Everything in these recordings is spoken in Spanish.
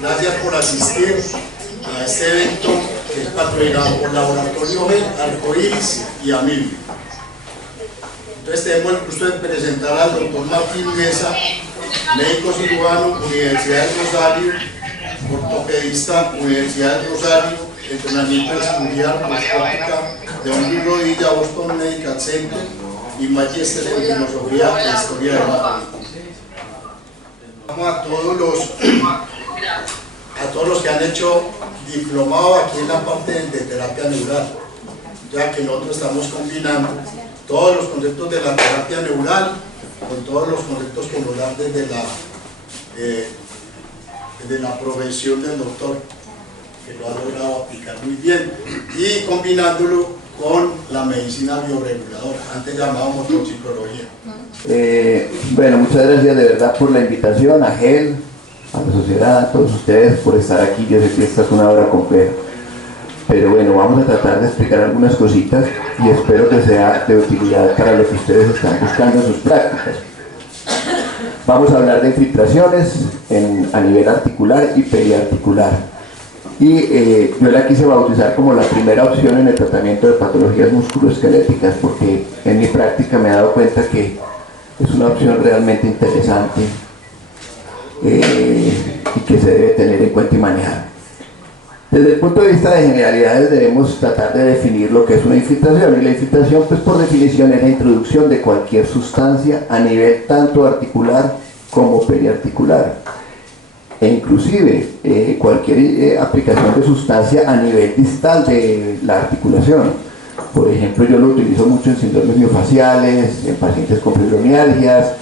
Gracias por asistir a este evento que es patrocinado por Laboratorio Arcoiris y Amil. Entonces tenemos el gusto de presentar al doctor Martín Mesa, médico cirujano, Universidad del Rosario, ortopedista, Universidad del Rosario, entrenamiento escurial, prostótica, de hombro y rodilla, Boston Medical Center y magíster en filosofía e historia del arte. Vamos a todos los que han hecho diplomado aquí en la parte de terapia neural, ya que nosotros estamos combinando todos los conceptos de la terapia neural con todos los conceptos que nos dan desde la profesión del doctor, que lo ha logrado aplicar muy bien, y combinándolo con la medicina bioreguladora, antes llamábamos toxicología. Bueno, muchas gracias de verdad por la invitación, a GEL, a la sociedad, a todos ustedes por estar aquí. Yo sé que esta es una hora compleja, pero bueno, vamos a tratar de explicar algunas cositas y espero que sea de utilidad para lo que ustedes están buscando en sus prácticas. Vamos a hablar de infiltraciones a nivel articular y periarticular. Y yo la quise bautizar como la primera opción en el tratamiento de patologías musculoesqueléticas, porque en mi práctica me he dado cuenta que es una opción realmente interesante y que se debe tener en cuenta y manejar. Desde el punto de vista de generalidades debemos tratar de definir lo que es una infiltración, y la infiltración, pues por definición, es la introducción de cualquier sustancia a nivel tanto articular como periarticular, e inclusive cualquier aplicación de sustancia a nivel distal de la articulación. Por ejemplo, yo lo utilizo mucho en síndromes miofaciales, en pacientes con fibromialgias,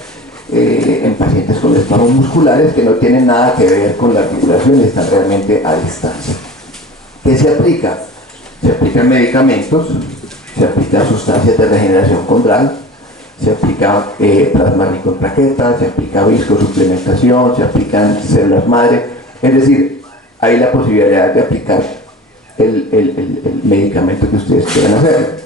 en pacientes con espasmos musculares que no tienen nada que ver con la articulación y están realmente a distancia. ¿Qué se aplica? Se aplican medicamentos, se aplican sustancias de regeneración condral, se aplica plasma rico en plaquetas, se aplica viscosuplementación, se aplican células madre, es decir, hay la posibilidad de aplicar el medicamento que ustedes quieran hacer.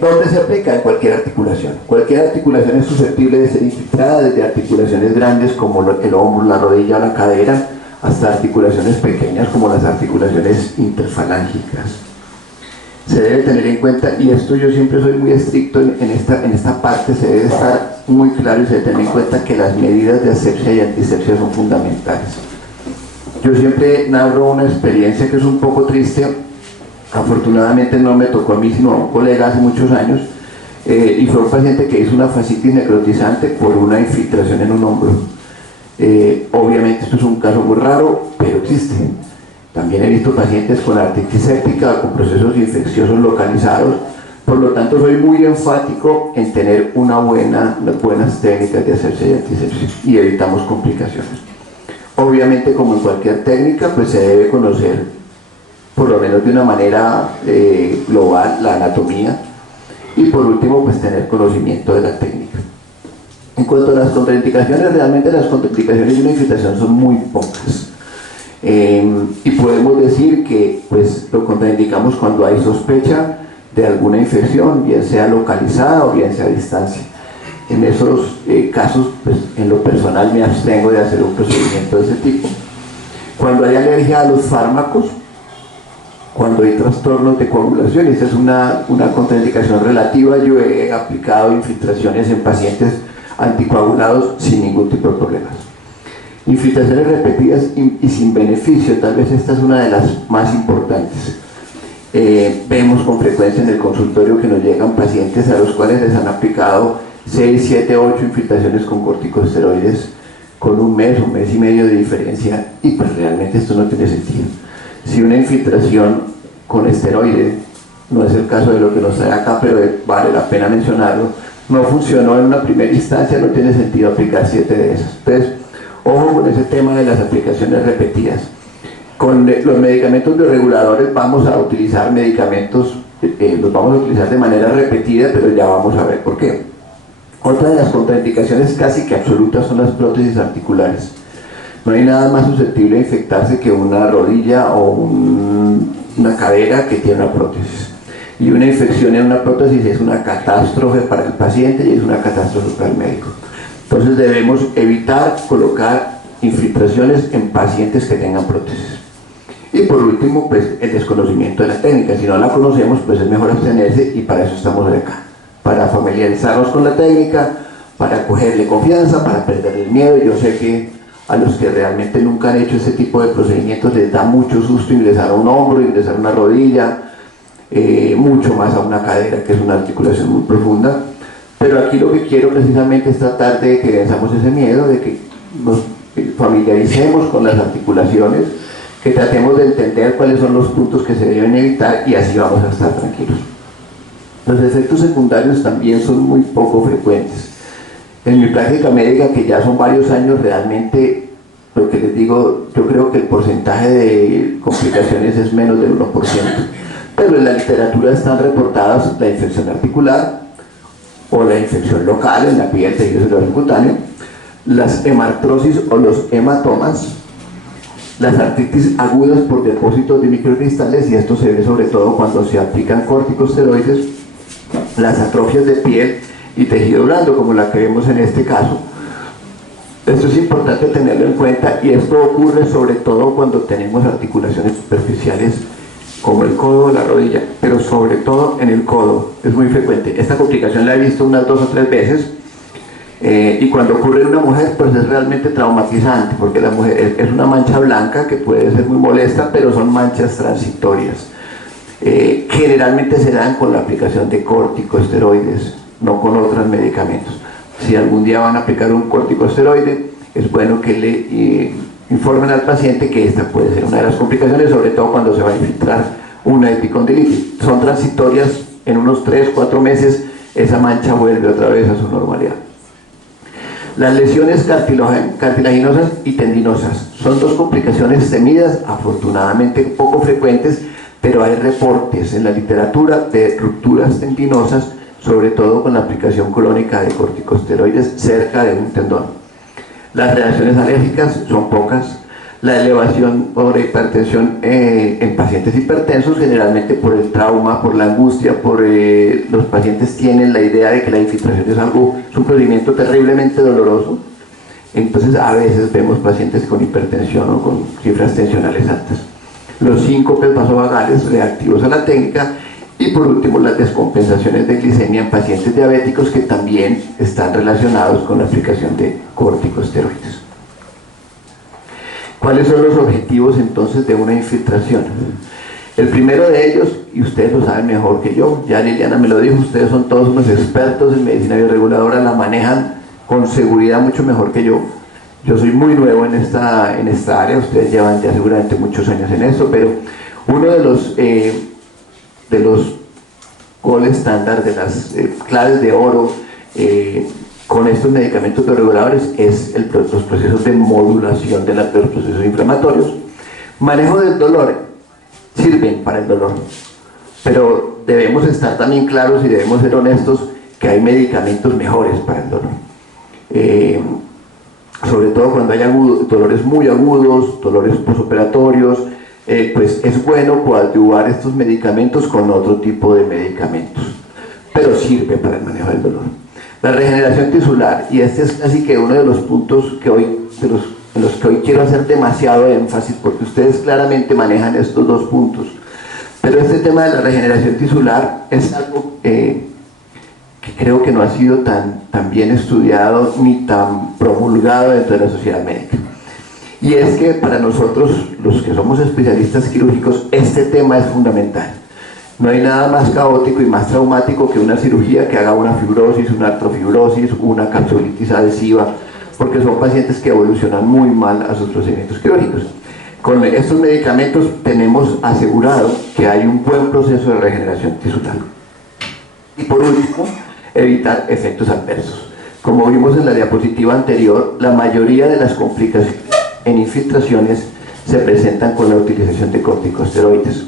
¿Dónde se aplica? En cualquier articulación. Cualquier articulación es susceptible de ser infiltrada, desde articulaciones grandes como el hombro, la rodilla o la cadera, hasta articulaciones pequeñas como las articulaciones interfalángicas. Se debe tener en cuenta, y esto yo siempre soy muy estricto en esta parte, se debe estar muy claro y se debe tener en cuenta que las medidas de asepsia y antisepsia son fundamentales. Yo siempre narro una experiencia que es un poco triste. Afortunadamente no me tocó a mí sino a un colega hace muchos años, y fue un paciente que hizo una fascitis necrotizante por una infiltración en un hombro. Obviamente esto es un caso muy raro, pero existe. También he visto pacientes con artritis séptica, con procesos infecciosos localizados. Por lo tanto, soy muy enfático en tener unas buenas técnicas de asepsia y antisepsia, y evitamos complicaciones. Obviamente, como en cualquier técnica, pues se debe conocer, por lo menos de una manera global, la anatomía, y por último, pues tener conocimiento de la técnica. En cuanto a las contraindicaciones, realmente las contraindicaciones de una infiltración son muy pocas. Y podemos decir que pues lo contraindicamos cuando hay sospecha de alguna infección, bien sea localizada o bien sea a distancia. En esos casos, pues en lo personal me abstengo de hacer un procedimiento de ese tipo. Cuando hay alergia a los fármacos, cuando hay trastornos de coagulación, esa es una contraindicación relativa. Yo he aplicado infiltraciones en pacientes anticoagulados sin ningún tipo de problemas. Infiltraciones repetidas y sin beneficio, tal vez esta es una de las más importantes. Vemos con frecuencia en el consultorio que nos llegan pacientes a los cuales les han aplicado 6, 7, 8 infiltraciones con corticosteroides con un mes y medio de diferencia, y pues realmente esto no tiene sentido. Si una infiltración con esteroide, no es el caso de lo que nos trae acá, pero vale la pena mencionarlo, no funcionó en una primera instancia, no tiene sentido aplicar 7 de esas. Entonces, ojo con ese tema de las aplicaciones repetidas. Con los medicamentos bioreguladores vamos a utilizar medicamentos, los vamos a utilizar de manera repetida, pero ya vamos a ver por qué. Otra de las contraindicaciones casi que absolutas son las prótesis articulares. No hay nada más susceptible a infectarse que una rodilla o una cadera que tiene una prótesis. Y una infección en una prótesis es una catástrofe para el paciente y es una catástrofe para el médico. Entonces debemos evitar colocar infiltraciones en pacientes que tengan prótesis. Y por último, pues el desconocimiento de la técnica. Si no la conocemos, pues es mejor abstenerse, y para eso estamos acá, para familiarizarnos con la técnica, para cogerle confianza, para perder el miedo. Yo sé que a los que realmente nunca han hecho este tipo de procedimientos les da mucho susto ingresar a un hombro, ingresar a una rodilla, mucho más a una cadera, que es una articulación muy profunda. Pero aquí lo que quiero precisamente es tratar de que venzamos ese miedo, de que nos familiaricemos con las articulaciones, que tratemos de entender cuáles son los puntos que se deben evitar, y así vamos a estar tranquilos. Los efectos secundarios también son muy poco frecuentes. En mi práctica médica, que ya son varios años, realmente, lo que les digo, yo creo que el porcentaje de complicaciones es menos del 1%. Pero en la literatura están reportadas la infección articular, o la infección local en la piel, tejido celular cutáneo, las hemartrosis o los hematomas, las artritis agudas por depósitos de microcristales, y esto se ve sobre todo cuando se aplican corticosteroides, las atrofias de piel y tejido blando, como la que vemos en este caso. Esto es importante tenerlo en cuenta, y esto ocurre sobre todo cuando tenemos articulaciones superficiales como el codo o la rodilla, pero sobre todo en el codo es muy frecuente. Esta complicación la he visto unas 2 o 3 veces, y cuando ocurre en una mujer, pues es realmente traumatizante, porque la mujer es una mancha blanca que puede ser muy molesta, pero son manchas transitorias. Generalmente se dan con la aplicación de corticosteroides, no con otros medicamentos. Si algún día van a aplicar un corticosteroide, es bueno que le informen al paciente que esta puede ser una de las complicaciones, sobre todo cuando se va a infiltrar una epicondilitis. Son transitorias, en unos 3-4 meses esa mancha vuelve otra vez a su normalidad. Las lesiones cartilaginosas y tendinosas son 2 complicaciones temidas, afortunadamente poco frecuentes, pero hay reportes en la literatura de rupturas tendinosas, sobre todo con la aplicación crónica de corticosteroides cerca de un tendón. Las reacciones alérgicas son pocas. La elevación por hipertensión en pacientes hipertensos, generalmente por el trauma, por la angustia, los pacientes tienen la idea de que la infiltración es un procedimiento terriblemente doloroso. Entonces a veces vemos pacientes con hipertensión o con cifras tensionales altas. Los síncopes vasovagales reactivos a la técnica, y por último las descompensaciones de glicemia en pacientes diabéticos, que también están relacionados con la aplicación de corticosteroides. ¿Cuáles son los objetivos entonces de una infiltración? El primero de ellos, y ustedes lo saben mejor que yo, ya Liliana me lo dijo, ustedes son todos unos expertos en medicina bioreguladora, la manejan con seguridad mucho mejor que yo. Yo soy muy nuevo en esta área, ustedes llevan ya seguramente muchos años en eso, pero uno de los gold estándar, de las claves de oro con estos medicamentos bioreguladores es los procesos de modulación de los procesos inflamatorios. Manejo del dolor, sirven para el dolor, pero debemos estar también claros y debemos ser honestos que hay medicamentos mejores para el dolor, sobre todo cuando hay dolores muy agudos, dolores posoperatorios. Pues es bueno coadyuvar estos medicamentos con otro tipo de medicamentos, pero sirve para el manejo del dolor. La regeneración tisular, y este es casi que uno de los puntos en los que hoy quiero hacer demasiado énfasis, porque ustedes claramente manejan estos 2 puntos, pero este tema de la regeneración tisular es algo que creo que no ha sido tan bien estudiado ni tan promulgado dentro de la sociedad médica. Y es que para nosotros, los que somos especialistas quirúrgicos, este tema es fundamental. No hay nada más caótico y más traumático que una cirugía que haga una fibrosis, una artrofibrosis, una capsulitis adhesiva, porque son pacientes que evolucionan muy mal a sus procedimientos quirúrgicos. Con estos medicamentos tenemos asegurado que hay un buen proceso de regeneración tisular. Y por último, evitar efectos adversos. Como vimos en la diapositiva anterior, la mayoría de las complicaciones en infiltraciones se presentan con la utilización de corticosteroides.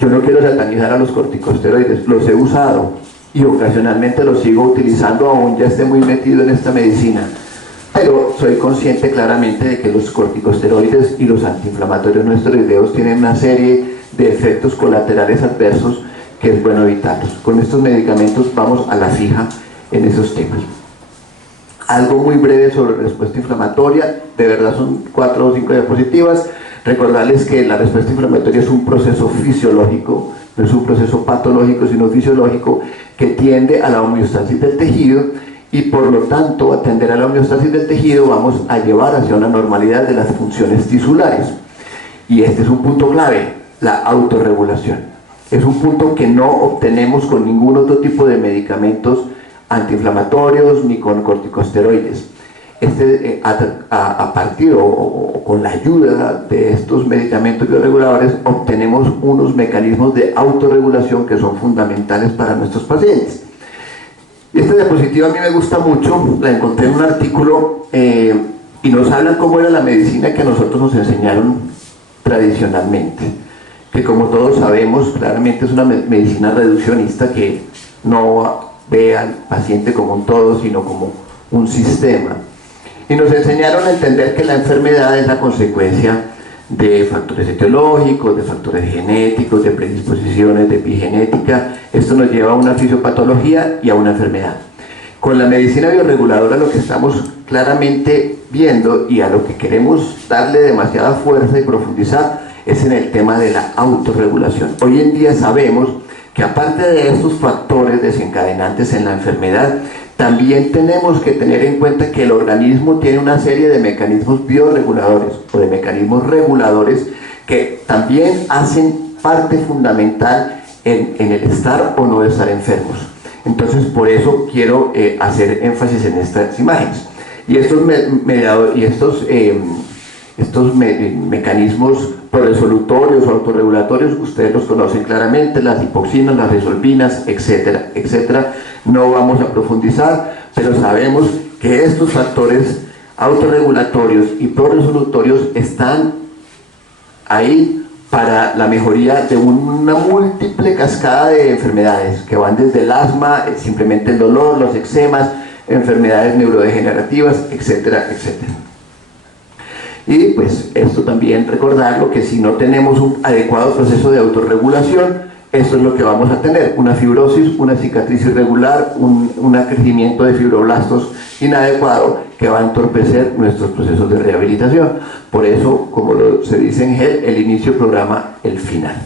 Yo no quiero satanizar a los corticosteroides, los he usado y ocasionalmente los sigo utilizando, aún ya esté muy metido en esta medicina, pero soy consciente claramente de que los corticosteroides y los antiinflamatorios no esteroideos tienen una serie de efectos colaterales adversos que es bueno evitarlos. Con estos medicamentos vamos a la fija en esos temas. Algo muy breve sobre respuesta inflamatoria, de verdad son 4 o 5 diapositivas. Recordarles que la respuesta inflamatoria es un proceso fisiológico, no es un proceso patológico, sino fisiológico, que tiende a la homeostasis del tejido, y por lo tanto, atender a la homeostasis del tejido vamos a llevar hacia una normalidad de las funciones tisulares. Y este es un punto clave, la autorregulación. Es un punto que no obtenemos con ningún otro tipo de medicamentos antiinflamatorios ni con corticosteroides. A partir o con la ayuda de estos medicamentos bioreguladores obtenemos unos mecanismos de autorregulación que son fundamentales para nuestros pacientes. Esta diapositiva a mí me gusta mucho, la encontré en un artículo y nos hablan cómo era la medicina que a nosotros nos enseñaron tradicionalmente, que como todos sabemos claramente es una medicina reduccionista que no ve al paciente como un todo, sino como un sistema. Y nos enseñaron a entender que la enfermedad es la consecuencia de factores etiológicos, de factores genéticos, de predisposiciones, de epigenética. Esto nos lleva a una fisiopatología y a una enfermedad. Con la medicina bioreguladora lo que estamos claramente viendo y a lo que queremos darle demasiada fuerza y profundizar es en el tema de la autorregulación. Hoy en día sabemos que aparte de estos factores desencadenantes en la enfermedad, también tenemos que tener en cuenta que el organismo tiene una serie de mecanismos bioreguladores o de mecanismos reguladores que también hacen parte fundamental en el estar o no estar enfermos. Entonces, por eso quiero hacer énfasis en estas imágenes. Y estos mecanismos proresolutorios o autorregulatorios, ustedes los conocen claramente, las lipoxinas, las resolvinas, etcétera, etcétera. No vamos a profundizar, pero sabemos que estos factores autorregulatorios y proresolutorios están ahí para la mejoría de una múltiple cascada de enfermedades que van desde el asma, simplemente el dolor, los eczemas, enfermedades neurodegenerativas, etcétera, etcétera. Y pues esto también recordarlo, que si no tenemos un adecuado proceso de autorregulación, esto es lo que vamos a tener: una fibrosis, una cicatriz irregular, un crecimiento de fibroblastos inadecuado que va a entorpecer nuestros procesos de rehabilitación. Por eso, como se dice en GEL, el inicio programa el final.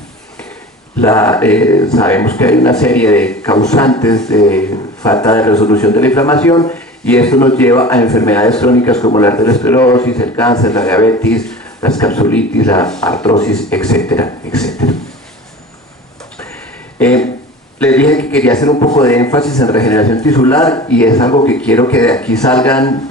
Sabemos que hay una serie de causantes de falta de resolución de la inflamación, y esto nos lleva a enfermedades crónicas como la arteriosclerosis, el cáncer, la diabetes, las capsulitis, la artrosis, etcétera, etcétera. Les dije que quería hacer un poco de énfasis en regeneración tisular, y es algo que quiero que de aquí salgan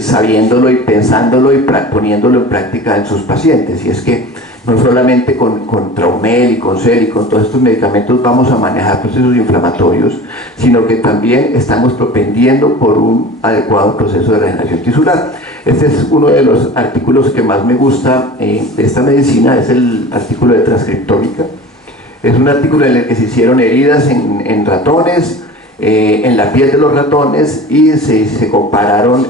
sabiéndolo y pensándolo y poniéndolo en práctica en sus pacientes. Y es que no solamente con Traumel y con CEL y con todos estos medicamentos vamos a manejar procesos inflamatorios, sino que también estamos propendiendo por un adecuado proceso de regeneración tisular. Este es uno de los artículos que más me gusta de esta medicina, es el artículo de transcriptómica. Es un artículo en el que se hicieron heridas en ratones, en la piel de los ratones, y se compararon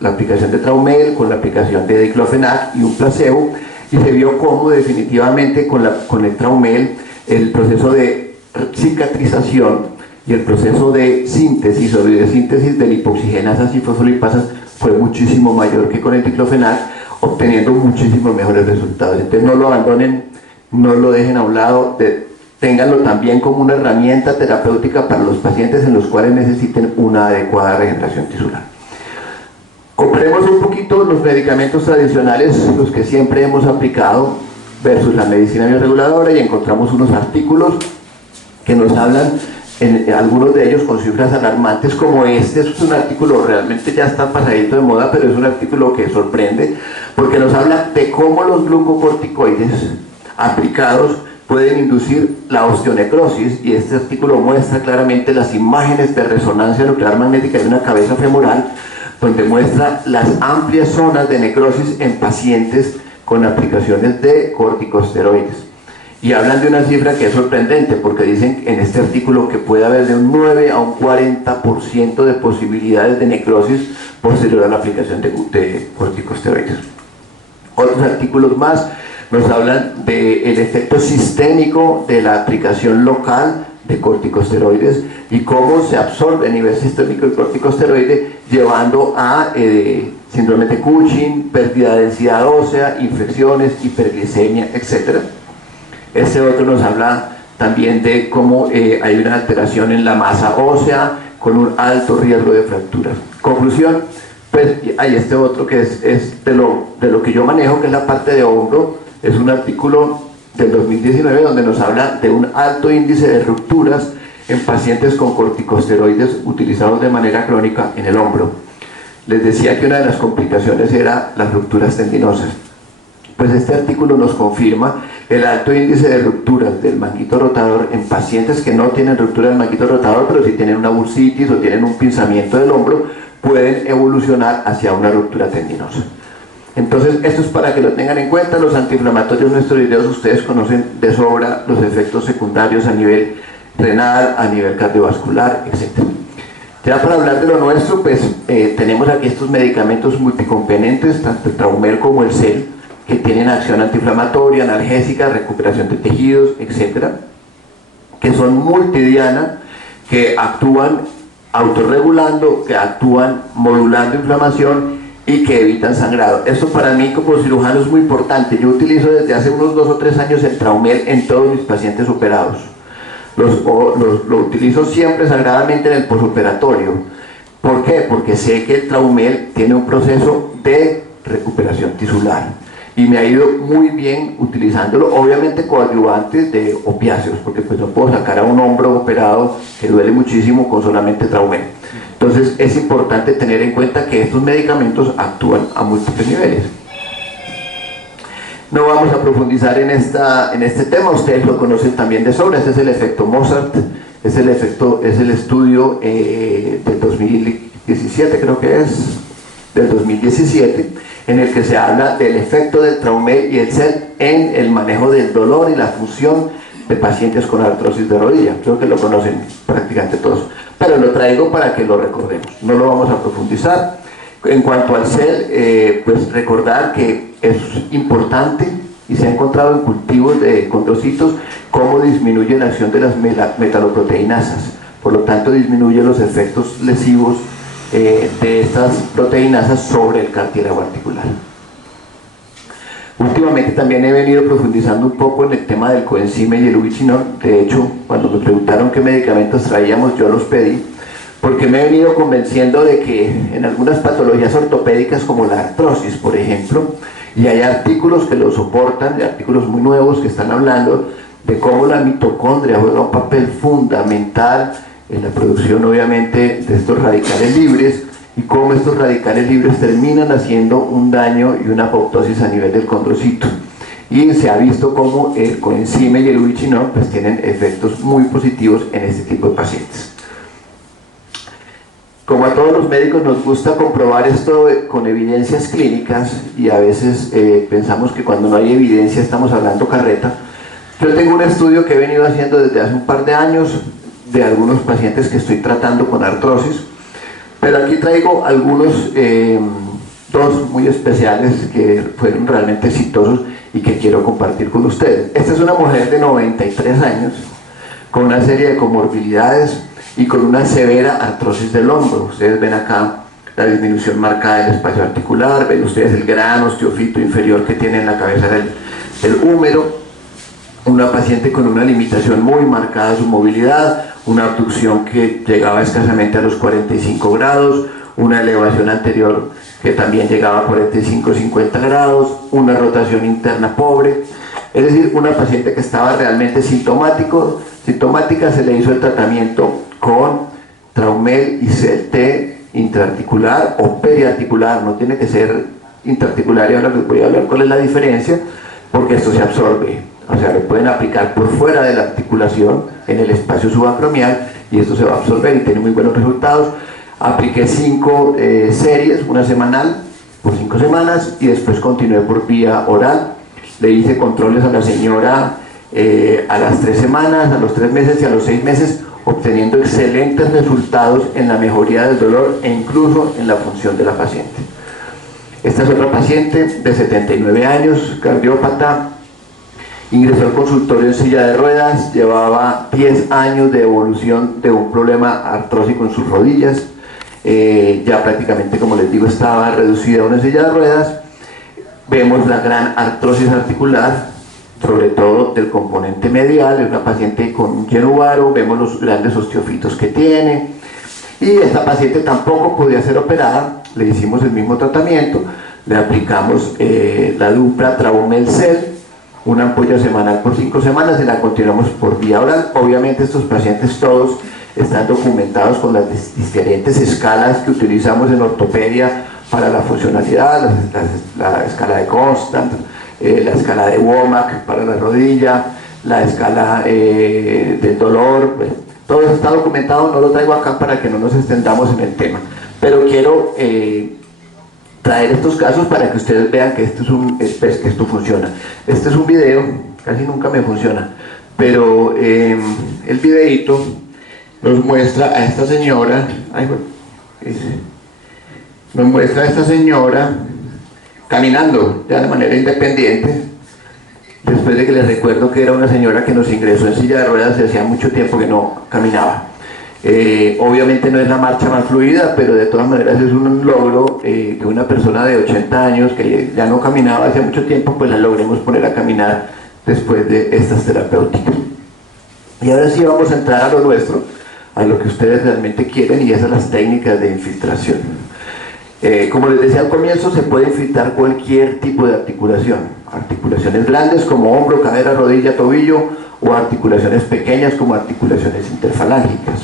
la aplicación de Traumel con la aplicación de diclofenac y un placebo, y se vio cómo definitivamente con el Traumel el proceso de cicatrización y el proceso de síntesis o de síntesis de lipoxigenasas y fosfolipasas fue muchísimo mayor que con el diclofenac, obteniendo muchísimos mejores resultados. Entonces no lo abandonen, no lo dejen a un lado, ténganlo también como una herramienta terapéutica para los pacientes en los cuales necesiten una adecuada regeneración tisular. Comparemos un poquito los medicamentos tradicionales, los que siempre hemos aplicado, versus la medicina bioreguladora, y encontramos unos artículos que nos hablan, algunos de ellos con cifras alarmantes como este. Es un artículo realmente ya está pasadito de moda, pero es un artículo que sorprende, porque nos habla de cómo los glucocorticoides aplicados pueden inducir la osteonecrosis, y este artículo muestra claramente las imágenes de resonancia nuclear magnética de una cabeza femoral, donde muestra las amplias zonas de necrosis en pacientes con aplicaciones de corticosteroides. Y hablan de una cifra que es sorprendente, porque dicen en este artículo que puede haber de un 9 a un 40% de posibilidades de necrosis posterior a la aplicación de corticosteroides. Otros artículos más nos hablan del efecto sistémico de la aplicación local de corticosteroides y cómo se absorbe a nivel sistémico el corticosteroide, llevando a síndrome de Cushing, pérdida de densidad ósea, infecciones, hiperglicemia, etc. Este otro nos habla también de cómo hay una alteración en la masa ósea con un alto riesgo de fracturas. Conclusión, pues hay este otro que es de lo que yo manejo, que es la parte de hombro. Es un artículo del 2019 donde nos habla de un alto índice de rupturas en pacientes con corticosteroides utilizados de manera crónica en el hombro. Les decía que una de las complicaciones era las rupturas tendinosas. Pues este artículo nos confirma el alto índice de rupturas del manguito rotador en pacientes que no tienen ruptura del manguito rotador, pero si tienen una bursitis o tienen un pinzamiento del hombro, pueden evolucionar hacia una ruptura tendinosa. Entonces, esto es para que lo tengan en cuenta. Los antiinflamatorios nuestros ustedes conocen de sobra los efectos secundarios a nivel renal, a nivel cardiovascular, etc. Ya para hablar de lo nuestro, pues tenemos aquí estos medicamentos multicomponentes, tanto el Traumel como el CEL, que tienen acción antiinflamatoria, analgésica, recuperación de tejidos, etc., que son multidiana, que actúan autorregulando, que actúan modulando inflamación y que evitan sangrado. Esto para mí como cirujano es muy importante. Yo utilizo desde hace unos 2 o 3 años el Traumel en todos mis pacientes operados. Lo utilizo siempre sagradamente en el posoperatorio. ¿Por qué? Porque sé que el Traumel tiene un proceso de recuperación tisular y me ha ido muy bien utilizándolo, obviamente coadyuvantes de opiáceos, porque pues no puedo sacar a un hombro operado que duele muchísimo con solamente Traumel. Entonces es importante tener en cuenta que estos medicamentos actúan a múltiples niveles. No vamos a profundizar en este tema, ustedes lo conocen también de sobra. Este es el efecto Mozart, es el estudio del 2017, creo que es, del 2017, en el que se habla del efecto del Traumel y el CEL en el manejo del dolor y la función de pacientes con artrosis de rodilla. Creo que lo conocen prácticamente todos, pero lo traigo para que lo recordemos, no lo vamos a profundizar. En cuanto al CEL, pues recordar que es importante y se ha encontrado en cultivos de condrocitos cómo disminuye la acción de las metaloproteinasas, por lo tanto disminuye los efectos lesivos de estas proteinasas sobre el cartílago articular. Últimamente también he venido profundizando un poco en el tema del coenzima y el ubiquinol. De hecho, cuando me preguntaron qué medicamentos traíamos, yo los pedí, porque me he venido convenciendo de que en algunas patologías ortopédicas como la artrosis, por ejemplo, y hay artículos que lo soportan, hay artículos muy nuevos que están hablando de cómo la mitocondria juega un papel fundamental en la producción, obviamente, de estos radicales libres, y cómo estos radicales libres terminan haciendo un daño y una apoptosis a nivel del condrocito. Y se ha visto cómo el coenzima y el ubiquinol pues tienen efectos muy positivos en este tipo de pacientes. Como a todos los médicos nos gusta comprobar esto con evidencias clínicas, y a veces pensamos que cuando no hay evidencia estamos hablando carreta. Yo tengo un estudio que he venido haciendo desde hace un par de años de algunos pacientes que estoy tratando con artrosis, pero aquí traigo algunos, dos muy especiales que fueron realmente exitosos y que quiero compartir con ustedes. Esta es una mujer de 93 años con una serie de comorbilidades y con una severa artrosis del hombro. Ustedes ven acá la disminución marcada del espacio articular, ven ustedes el gran osteofito inferior que tiene en la cabeza del húmero, una paciente con una limitación muy marcada de su movilidad, una abducción que llegaba escasamente a los 45 grados, una elevación anterior que también llegaba a 45-50 grados, una rotación interna pobre, es decir, una paciente que estaba realmente sintomática. Se le hizo el tratamiento con Traumel y CEL-T intraarticular o periarticular, no tiene que ser intraarticular, y ahora les voy a hablar cuál es la diferencia, porque esto se absorbe, o sea, lo pueden aplicar por fuera de la articulación en el espacio subacromial y esto se va a absorber y tiene muy buenos resultados. Apliqué 5 series, una semanal por 5 semanas, y después continué por vía oral. Le hice controles a la señora a las 3 semanas, a los 3 meses y a los 6 meses, obteniendo excelentes resultados en la mejoría del dolor e incluso en la función de la paciente. Esta es otra paciente de 79 años, cardiópata, Ingresó al consultorio en silla de ruedas, llevaba 10 años de evolución de un problema artrósico en sus rodillas, ya prácticamente, como les digo, estaba reducida a una silla de ruedas. Vemos la gran artrosis articular, sobre todo del componente medial, es una paciente con un lleno varo, vemos los grandes osteofitos que tiene, y esta paciente tampoco podía ser operada, le hicimos el mismo tratamiento, le aplicamos la dupla Traumel-Cel, una ampolla semanal por 5 semanas y la continuamos por vía oral. Obviamente estos pacientes todos están documentados con las diferentes escalas que utilizamos en ortopedia para la funcionalidad, la escala de Constant, la escala de Womack para la rodilla, la escala del dolor. Todo eso está documentado, no lo traigo acá para que no nos extendamos en el tema, pero quiero traer estos casos para que ustedes vean que que esto funciona. Este es un video, casi nunca me funciona, pero el videito nos muestra a esta señora, nos muestra a esta señora caminando ya de manera independiente, después de que les recuerdo que era una señora que nos ingresó en silla de ruedas y hacía mucho tiempo que no caminaba. Obviamente no es la marcha más fluida, pero de todas maneras es un logro que una persona de 80 años que ya no caminaba hace mucho tiempo, pues la logremos poner a caminar después de estas terapéuticas. Y ahora sí vamos a entrar a lo nuestro, a lo que ustedes realmente quieren, y esas son las técnicas de infiltración. Como les decía al comienzo, se puede infiltrar cualquier tipo de articulación, articulaciones grandes como hombro, cadera, rodilla, tobillo, o articulaciones pequeñas como articulaciones interfalángicas.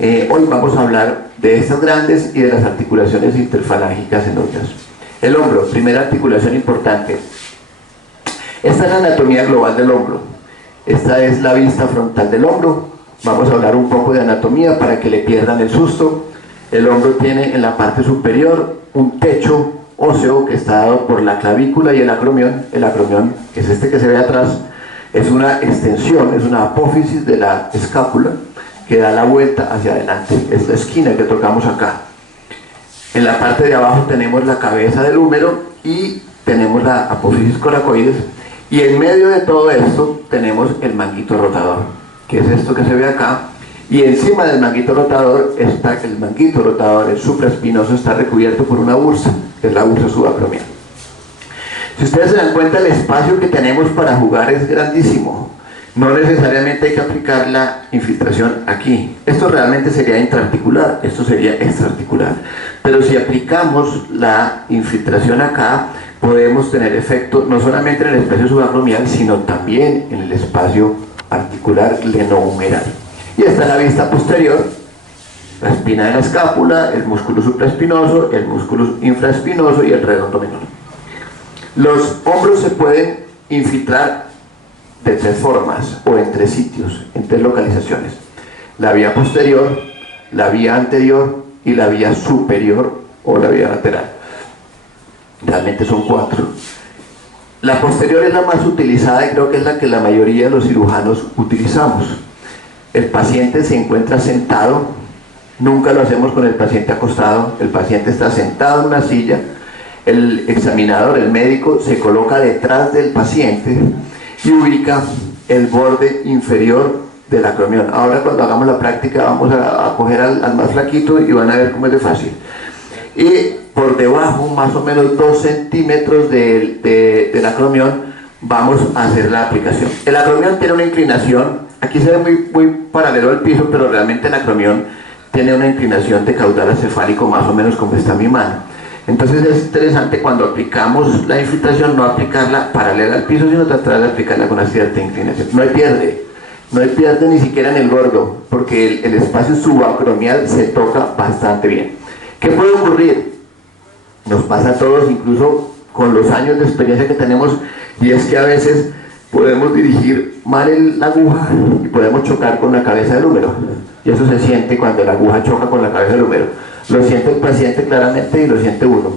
Hoy vamos a hablar de estas grandes y de las articulaciones interfalángicas en otras. El hombro, primera articulación importante. Esta es la anatomía global del hombro. Esta es la vista frontal del hombro. Vamos a hablar un poco de anatomía para que le pierdan el susto. El hombro tiene en la parte superior un techo óseo que está dado por la clavícula y el acromión. El acromión, que es este que se ve atrás, es una extensión, es una apófisis de la escápula que da la vuelta hacia adelante. Es la esquina que tocamos acá. En la parte de abajo tenemos la cabeza del húmero y tenemos la apófisis coracoides, y en medio de todo esto tenemos el manguito rotador, que es esto que se ve acá, y encima del manguito rotador está el manguito rotador, el supraespinoso, está recubierto por una bursa, que es la bursa subacromial. Si ustedes se dan cuenta, el espacio que tenemos para jugar es grandísimo. No necesariamente hay que aplicar la infiltración aquí. Esto realmente sería intraarticular, esto sería extraarticular. Pero si aplicamos la infiltración acá, podemos tener efecto no solamente en el espacio subacromial, sino también en el espacio articular glenohumeral. Y esta es la vista posterior, la espina de la escápula, el músculo supraespinoso, el músculo infraespinoso y el redondo menor. Los hombros se pueden infiltrar de 3 formas o en 3 sitios, en 3 localizaciones: la vía posterior, la vía anterior y la vía superior o la vía lateral. Realmente son 4. La posterior es la más utilizada y creo que es la que la mayoría de los cirujanos utilizamos. El paciente se encuentra sentado, nunca lo hacemos con el paciente acostado, el paciente está sentado en una silla, el examinador, el médico, se coloca detrás del paciente y ubica el borde inferior del acromión. Ahora cuando hagamos la práctica vamos a coger al más flaquito y van a ver cómo es de fácil. Y por debajo, más o menos 2 centímetros del acromión, vamos a hacer la aplicación. El acromión tiene una inclinación, aquí se ve muy paralelo al piso, pero realmente el acromión tiene una inclinación de caudal acefálico más o menos como está mi mano. Entonces es interesante cuando aplicamos la infiltración no aplicarla paralela al piso, sino tratar de aplicarla con una cierta inclinación. No hay pierde ni siquiera en el gordo, porque el espacio subacromial se toca bastante bien. ¿Qué puede ocurrir? Nos pasa a todos, incluso con los años de experiencia que tenemos, y es que a veces podemos dirigir mal la aguja y podemos chocar con la cabeza del húmero, y eso se siente cuando la aguja choca con la cabeza del húmero. Lo siente el paciente claramente y lo siente uno.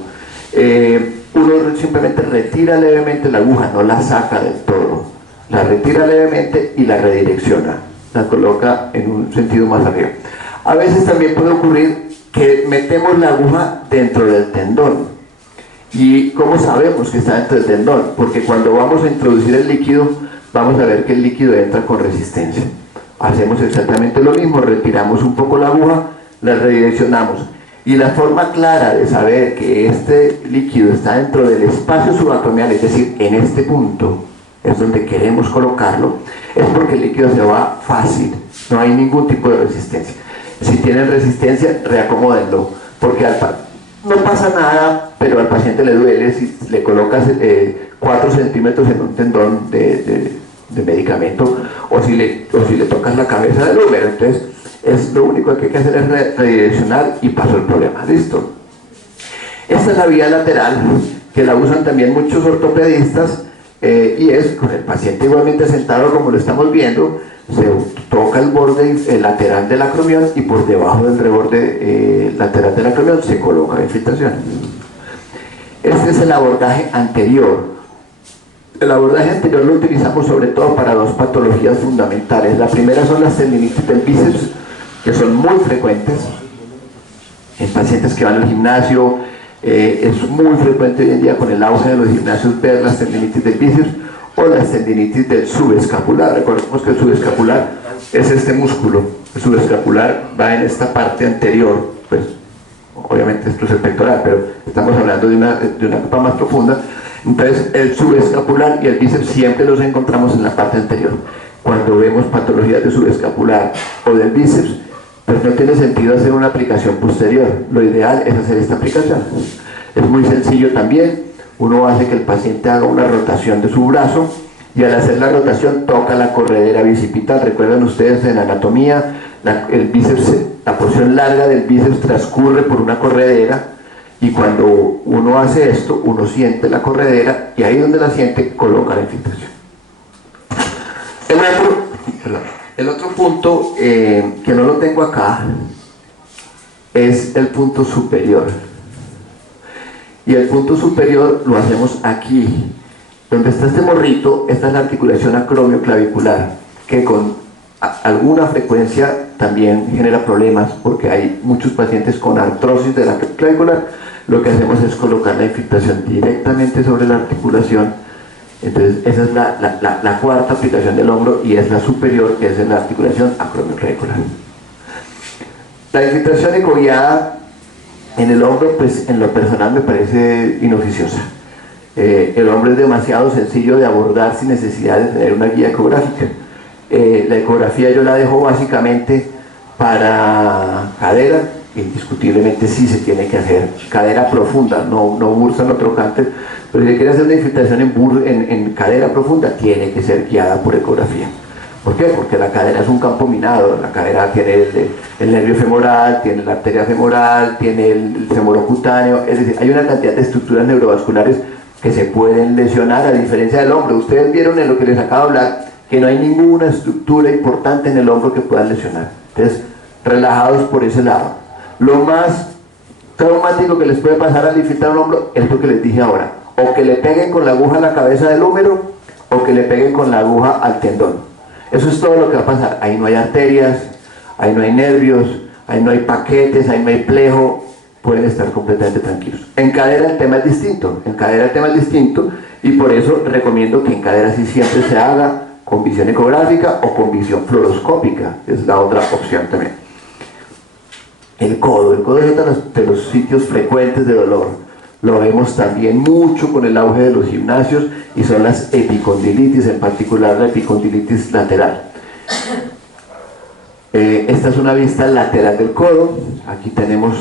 Uno simplemente retira levemente la aguja, no la saca del todo, la retira levemente y la redirecciona, la coloca en un sentido más arriba. A veces también puede ocurrir que metemos la aguja dentro del tendón. ¿Y cómo sabemos que está dentro del tendón? Porque cuando vamos a introducir el líquido, vamos a ver que el líquido entra con resistencia. Hacemos exactamente lo mismo, retiramos un poco la aguja, la redireccionamos. Y la forma clara de saber que este líquido está dentro del espacio subatomial, es decir, en este punto, es donde queremos colocarlo, es porque el líquido se va fácil, no hay ningún tipo de resistencia. Si tienen resistencia, reacomódenlo, porque no pasa nada, pero al paciente le duele si le colocas 4 centímetros en un tendón de medicamento, o si le tocas la cabeza del húmero. Entonces, lo único que hay que hacer es redireccionar y pasó el problema. ¿Listo? Esta es la vía lateral, que la usan también muchos ortopedistas, y es con el paciente igualmente sentado como lo estamos viendo, se toca el borde lateral del acromión y por debajo del reborde lateral del acromión se coloca la infiltración. Este es el abordaje anterior. El abordaje anterior lo utilizamos sobre todo para 2 patologías fundamentales. La primera son las tendinitis del bíceps, que son muy frecuentes en pacientes que van al gimnasio. Es muy frecuente hoy en día con el auge de los gimnasios ver las tendinitis del bíceps o las tendinitis del subescapular. Recordemos que el subescapular es este músculo. El subescapular va en esta parte anterior, pues obviamente esto es el pectoral, pero estamos hablando de una capa más profunda. Entonces el subescapular y el bíceps siempre los encontramos en la parte anterior. Cuando vemos patologías de subescapular o del bíceps, pues no tiene sentido hacer una aplicación posterior. Lo ideal es hacer esta aplicación. Es muy sencillo también. Uno hace que el paciente haga una rotación de su brazo y al hacer la rotación toca la corredera bicipital. Recuerdan ustedes en anatomía, el bíceps, la porción larga del bíceps transcurre por una corredera, y cuando uno hace esto, uno siente la corredera y ahí donde la siente coloca la infiltración. El otro punto, que no lo tengo acá, es el punto superior. Y el punto superior lo hacemos aquí. Donde está este morrito, esta es la articulación acromioclavicular, que con alguna frecuencia también genera problemas, porque hay muchos pacientes con artrosis de la clavicular. Lo que hacemos es colocar la infiltración directamente sobre la articulación. Entonces esa es la cuarta aplicación del hombro, y es la superior, que es la articulación acromioclavicular. La infiltración ecoguiada en el hombro, pues en lo personal me parece inoficiosa. El hombro es demasiado sencillo de abordar sin necesidad de tener una guía ecográfica. La ecografía yo la dejo básicamente para cadera. Indiscutiblemente sí se tiene que hacer cadera profunda, no bursa, no trocante, pero si quiere hacer una infiltración en cadera profunda, tiene que ser guiada por ecografía. ¿Por qué? Porque la cadera es un campo minado. La cadera tiene el nervio femoral, tiene la arteria femoral, tiene el femorocutáneo, es decir, hay una cantidad de estructuras neurovasculares que se pueden lesionar, a diferencia del hombro. Ustedes vieron en lo que les acabo de hablar que no hay ninguna estructura importante en el hombro que puedan lesionar. Entonces, relajados por ese lado. Lo más traumático que les puede pasar al infiltrar un hombro es lo que les dije ahora: o que le peguen con la aguja a la cabeza del húmero, o que le peguen con la aguja al tendón. Eso es todo lo que va a pasar. Ahí no hay arterias, ahí no hay nervios, ahí no hay paquetes, ahí no hay plejo, pueden estar completamente tranquilos. En cadera el tema es distinto, y por eso recomiendo que en cadera sí siempre se haga con visión ecográfica o con visión fluoroscópica, es la otra opción también. El codo es uno de los sitios frecuentes de dolor. Lo vemos también mucho con el auge de los gimnasios, y son las epicondilitis, en particular la epicondilitis lateral. Esta es una vista lateral del codo. Aquí tenemos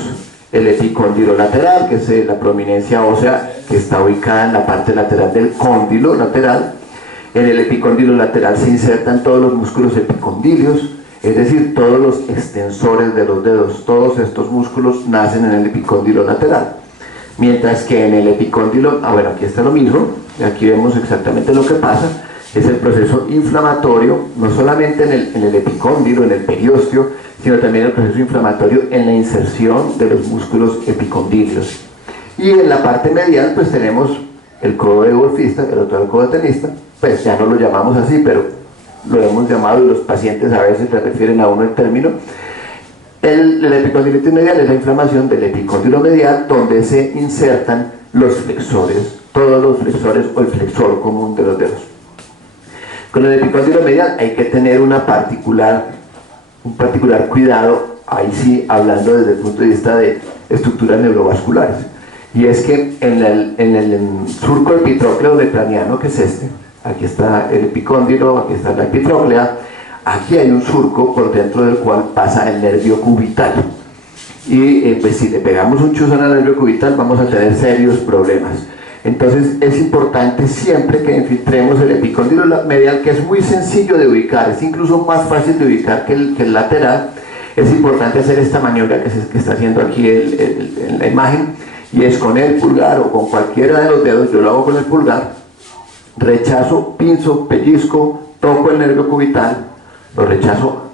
el epicóndilo lateral, que es la prominencia ósea que está ubicada en la parte lateral del cóndilo lateral. En el epicóndilo lateral se insertan todos los músculos epicondilios, es decir, todos los extensores de los dedos. Todos estos músculos nacen en el epicóndilo lateral. Mientras que en el epicóndilo, bueno, aquí está lo mismo, aquí vemos exactamente lo que pasa, es el proceso inflamatorio, no solamente en el epicóndilo, en el periósteo, sino también el proceso inflamatorio en la inserción de los músculos epicondilios. Y en la parte medial, pues tenemos el codo de golfista, el otro el codo de tenista, pues ya no lo llamamos así, pero lo hemos llamado, y los pacientes a veces le refieren a uno el término. La epicondilitis medial es la inflamación del epicóndilo medial, donde se insertan los flexores, todos los flexores o el flexor común de los dedos. Con el epicóndilo medial hay que tener un particular cuidado, ahí sí, hablando desde el punto de vista de estructuras neurovasculares. Y es que en el surco epitrócleo craniano, que es este, aquí está el epicóndilo, aquí está la epitróclea, aquí hay un surco por dentro del cual pasa el nervio cubital. Y pues si le pegamos un chuzón al nervio cubital vamos a tener serios problemas. Entonces es importante siempre que infiltremos el epicóndilo medial, que es muy sencillo de ubicar, es incluso más fácil de ubicar que el lateral. Es importante hacer esta maniobra que está haciendo aquí en la imagen, y es con el pulgar o con cualquiera de los dedos. Yo lo hago con el pulgar, rechazo, pinzo, pellizco, toco el nervio cubital, lo rechazo.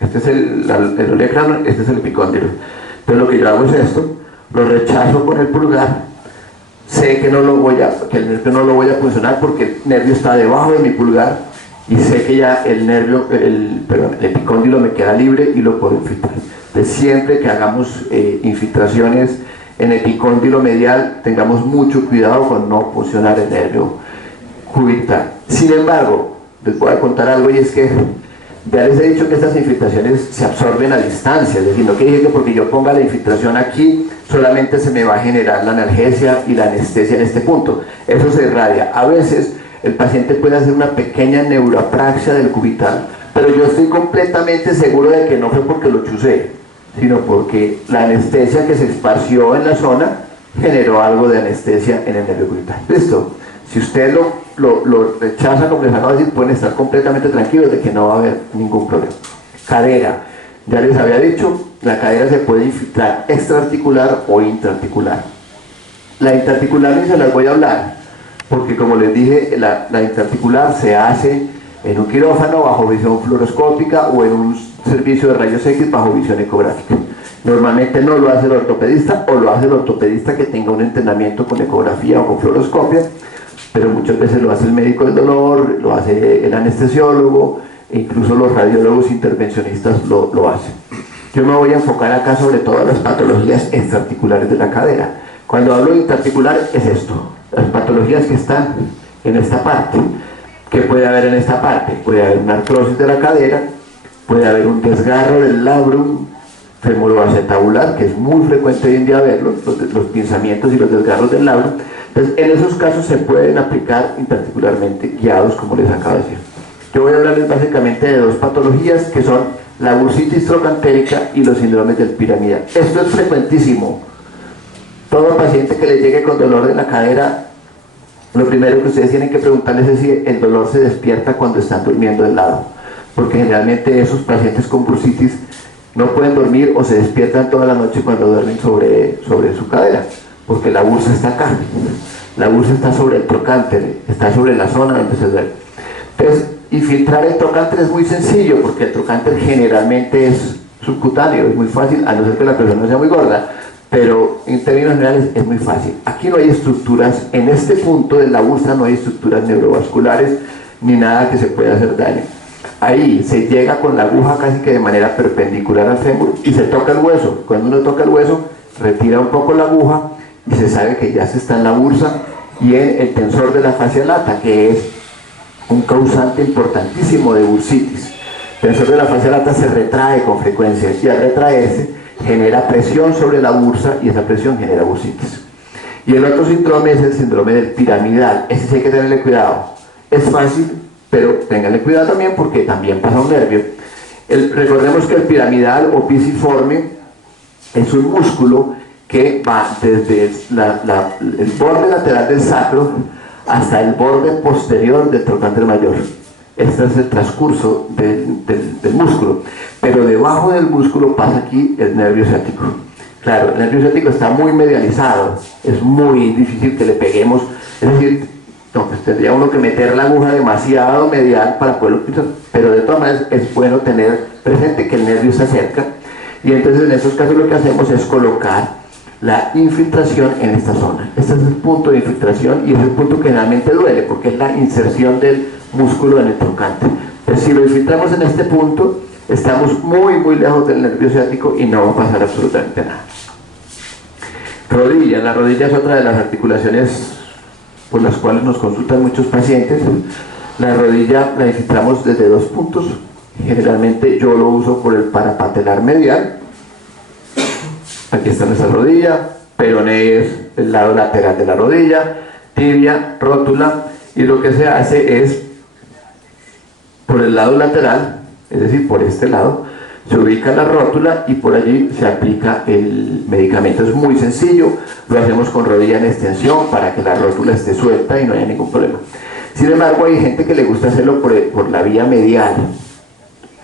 Este es el olecrano, este es el epicóndilo. Entonces lo que yo hago es esto, lo rechazo con el pulgar, sé que el nervio no lo voy a puncionar porque el nervio está debajo de mi pulgar, y sé que ya el epicóndilo me queda libre y lo puedo infiltrar. Entonces siempre que hagamos infiltraciones en epicóndilo medial, tengamos mucho cuidado con no puncionar el nervio cubital. Sin embargo, les voy a contar algo, y es que ya les he dicho que estas infiltraciones se absorben a distancia, es decir, no quiere decir que porque yo ponga la infiltración aquí solamente se me va a generar la analgesia y la anestesia en este punto. Eso se irradia. A veces el paciente puede hacer una pequeña neuroapraxia del cubital, pero yo estoy completamente seguro de que no fue porque lo chusé, sino porque la anestesia que se esparció en la zona generó algo de anestesia en el nervio cubital. ¿Listo? Si usted lo rechaza, como les acabo de decir, pueden estar completamente tranquilos de que no va a haber ningún problema. Cadera. Ya les había dicho, la cadera se puede infiltrar extraarticular o intraarticular. La intraarticular ni se las voy a hablar, porque como les dije, la intraarticular se hace en un quirófano bajo visión fluoroscópica o en un servicio de rayos X bajo visión ecográfica. Normalmente no lo hace el ortopedista, o lo hace el ortopedista que tenga un entrenamiento con ecografía o con fluoroscopia, pero muchas veces lo hace el médico del dolor, lo hace el anestesiólogo, e incluso los radiólogos intervencionistas lo hacen. Yo me voy a enfocar acá sobre todas las patologías extraarticulares de la cadera. Cuando hablo de intraarticular es esto, las patologías que están en esta parte. ¿Qué puede haber en esta parte? Puede haber una artrosis de la cadera, puede haber un desgarro del labrum femoroacetabular, que es muy frecuente hoy en día verlos, los pinzamientos y los desgarros del labrum. Entonces, en esos casos se pueden aplicar intraarticularmente, guiados, como les acabo de decir. Yo voy a hablarles básicamente de dos patologías, que son la bursitis trocantérica y los síndromes del piramidal. Esto es frecuentísimo. Todo paciente que le llegue con dolor de la cadera, lo primero que ustedes tienen que preguntarles es si el dolor se despierta cuando están durmiendo de lado, porque generalmente esos pacientes con bursitis no pueden dormir o se despiertan toda la noche cuando duermen sobre su cadera, porque la bursa está acá, la bursa está sobre el trocánter, está sobre la zona donde se duerme. Entonces, infiltrar el trocánter es muy sencillo, porque el trocánter generalmente es subcutáneo, es muy fácil, a no ser que la persona sea muy gorda, pero en términos generales es muy fácil. Aquí no hay estructuras, en este punto de la bursa no hay estructuras neurovasculares, ni nada que se pueda hacer daño. Ahí se llega con la aguja casi que de manera perpendicular al fémur y se toca el hueso. Cuando uno toca el hueso, retira un poco la aguja y se sabe que ya se está en la bursa y en el tensor de la fascia lata, que es un causante importantísimo de bursitis. El tensor de la fascia lata se retrae con frecuencia y al retraerse genera presión sobre la bursa y esa presión genera bursitis. Y el otro síndrome es el síndrome del piramidal. Ese sí hay que tenerle cuidado. Es fácil, pero ténganle cuidado también porque también pasa un nervio. Recordemos que el piramidal o pisiforme es un músculo que va desde el borde lateral del sacro hasta el borde posterior del trocánter mayor. Este es el transcurso del músculo, pero debajo del músculo pasa aquí el nervio ciático. Claro, el nervio ciático está muy medializado, es muy difícil que le peguemos, es decir, no, pues tendría uno que meter la aguja demasiado medial para poderlo utilizar, pero de todas maneras es bueno tener presente que el nervio está cerca, y entonces en esos casos lo que hacemos es colocar la infiltración en esta zona. Este es el punto de infiltración y es el punto que generalmente duele porque es la inserción del músculo en el trocánter. Entonces, si lo infiltramos en este punto, estamos muy lejos del nervio ciático y no va a pasar absolutamente nada. Rodilla. La rodilla es otra de las articulaciones por las cuales nos consultan muchos pacientes. La rodilla la infiltramos desde 2 puntos. Generalmente yo lo uso por el parapatelar medial. Aquí está nuestra rodilla, peroné es el lado lateral de la rodilla, tibia, rótula, y lo que se hace es por el lado lateral, es decir, por este lado, se ubica la rótula y por allí se aplica el medicamento. Es muy sencillo, lo hacemos con rodilla en extensión para que la rótula esté suelta y no haya ningún problema. Sin embargo, hay gente que le gusta hacerlo por la vía medial,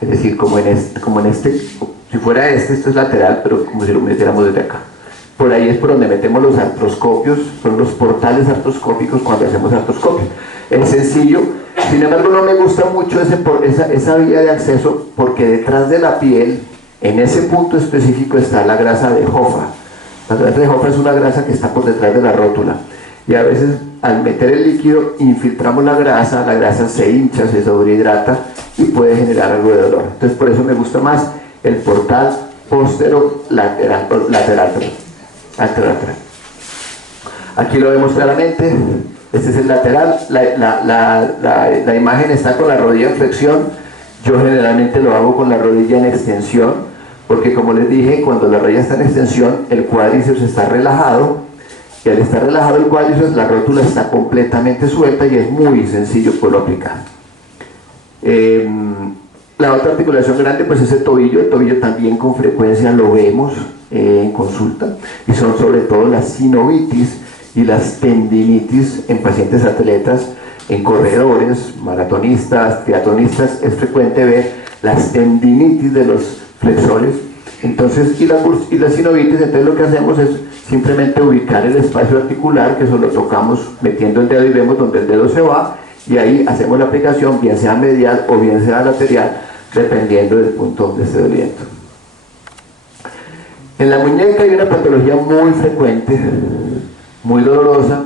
es decir, como en este, si fuera esto es lateral, pero como si lo metiéramos desde acá. Por ahí es por donde metemos los artroscopios, son los portales artroscópicos cuando hacemos artroscopio. Es sencillo, sin embargo no me gusta mucho esa vía de acceso, porque detrás de la piel, en ese punto específico, está la grasa de Hoffa. La grasa de Hoffa es una grasa que está por detrás de la rótula, y a veces al meter el líquido infiltramos la grasa se hincha, se sobrehidrata y puede generar algo de dolor. Entonces por eso me gusta más el portal lateral. Aquí lo vemos claramente. Este es el lateral. La imagen está con la rodilla en flexión. Yo generalmente lo hago con la rodilla en extensión, porque como les dije, cuando la rodilla está en extensión, el cuádriceps está relajado, y al estar relajado el cuádriceps, la rótula está completamente suelta y es muy sencillo poderlo aplicar. La otra articulación grande pues es el tobillo también con frecuencia lo vemos en consulta, y son sobre todo las sinovitis y las tendinitis en pacientes atletas, en corredores, maratonistas, triatlonistas. Es frecuente ver las tendinitis de los flexores, entonces, y la sinovitis. Entonces lo que hacemos es simplemente ubicar el espacio articular, que eso lo tocamos metiendo el dedo y vemos donde el dedo se va, y ahí hacemos la aplicación, bien sea medial o bien sea lateral, dependiendo del punto donde esté doliendo. En la muñeca hay una patología muy frecuente, muy dolorosa,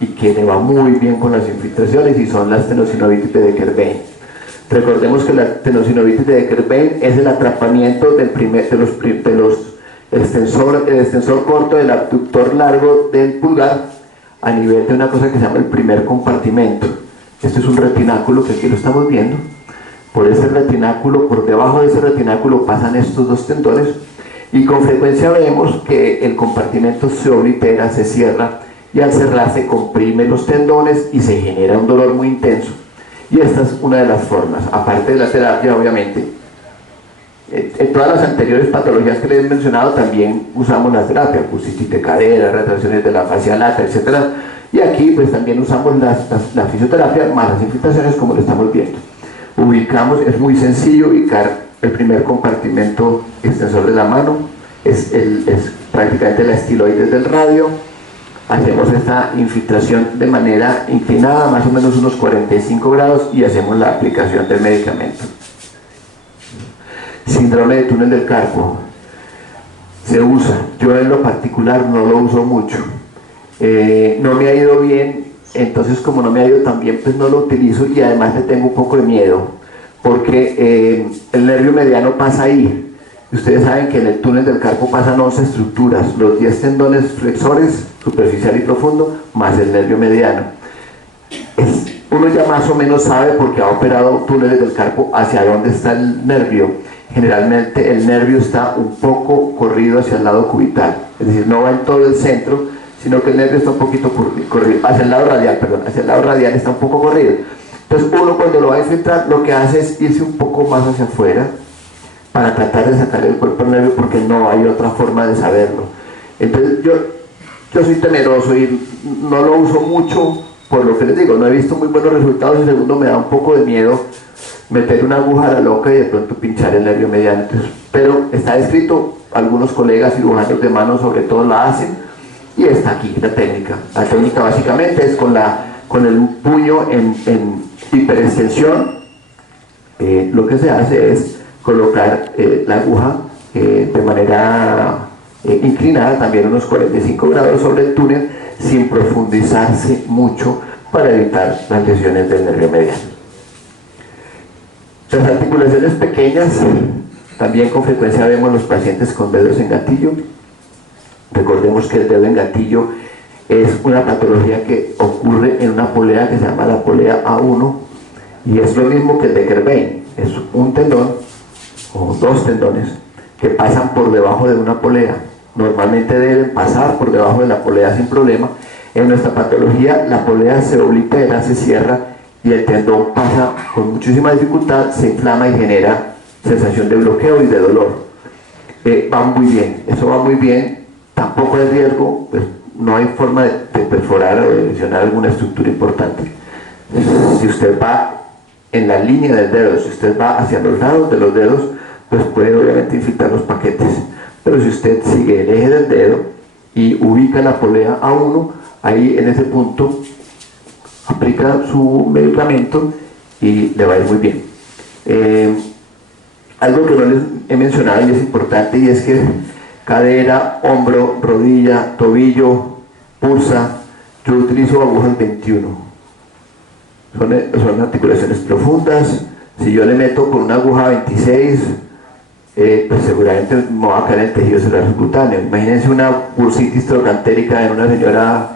y que le va muy bien con las infiltraciones, y son las tenosinovitis de Decker-Vein. Recordemos que la tenosinovitis de Decker-Vein es el atrapamiento el extensor corto del abductor largo del pulgar a nivel de una cosa que se llama el primer compartimento. Este es un retináculo que aquí lo estamos viendo. Por ese retináculo, por debajo de ese retináculo pasan estos 2 tendones, y con frecuencia vemos que el compartimento se oblitera, se cierra, y al cerrarse comprime los tendones y se genera un dolor muy intenso. Y esta es una de las formas, aparte de la terapia, obviamente. En todas las anteriores patologías que les he mencionado también usamos la terapia, bursitis de cadera, retracciones de la fascia lata, etc. Y aquí pues también usamos la fisioterapia más las infiltraciones, como lo estamos viendo. Ubicamos, es muy sencillo ubicar el primer compartimento extensor de la mano, es prácticamente la estiloides del radio. Hacemos esta infiltración de manera inclinada, más o menos unos 45 grados, y hacemos la aplicación del medicamento. Síndrome de túnel del carpo se usa, yo en lo particular no lo uso mucho, no me ha ido bien, entonces como no me ha ido tan bien, pues no lo utilizo, y además le tengo un poco de miedo, porque el nervio mediano pasa ahí. Ustedes saben que en el túnel del carpo pasan 11 estructuras, los 10 tendones flexores, superficial y profundo, más el nervio mediano. Uno ya más o menos sabe, porque ha operado túneles del carpo, hacia dónde está el nervio. Generalmente el nervio está un poco corrido hacia el lado cubital, es decir, no va en todo el centro, sino que el nervio está un poquito corrido, hacia el lado radial, hacia el lado radial está un poco corrido. Entonces uno, cuando lo va a infiltrar, lo que hace es irse un poco más hacia afuera, para tratar de sacar el cuerpo al nervio, porque no hay otra forma de saberlo. Entonces yo soy temeroso y no lo uso mucho, por lo que les digo, no he visto muy buenos resultados, y segundo, me da un poco de miedo meter una aguja a la loca y de pronto pinchar el nervio mediano. Entonces, pero está escrito, algunos colegas cirujanos de mano sobre todo la hacen, y está aquí la técnica. La técnica básicamente es con el puño en hiperextensión. Lo que se hace es colocar la aguja de manera inclinada, también unos 45 grados sobre el túnel, sin profundizarse mucho, para evitar las lesiones del nervio mediano. Las articulaciones pequeñas, también con frecuencia vemos los pacientes con dedos en gatillo. Recordemos que el dedo en gatillo es una patología que ocurre en una polea que se llama la polea A1, y es lo mismo que el de Kerbein, es un tendón o dos tendones que pasan por debajo de una polea. Normalmente deben pasar por debajo de la polea sin problema. En nuestra patología la polea se oblitera, se cierra y el tendón pasa con muchísima dificultad, se inflama y genera sensación de bloqueo y de dolor. Va muy bien, eso va muy bien, tampoco hay riesgo, pues no hay forma de perforar o de lesionar alguna estructura importante. Si usted va en la línea del dedo, si usted va hacia los lados de los dedos, pues puede obviamente infiltrar los paquetes, pero si usted sigue el eje del dedo y ubica la polea a uno, ahí en ese punto aplica su medicamento y le va a ir muy bien. Algo que no les he mencionado y es importante, y es que cadera, hombro, rodilla, tobillo, pulsa, yo utilizo agujas 21. Son articulaciones profundas. Si yo le meto con una aguja 26, pues seguramente me va a caer el tejido celular subcutáneo. Imagínense una bursitis trocantérica en una señora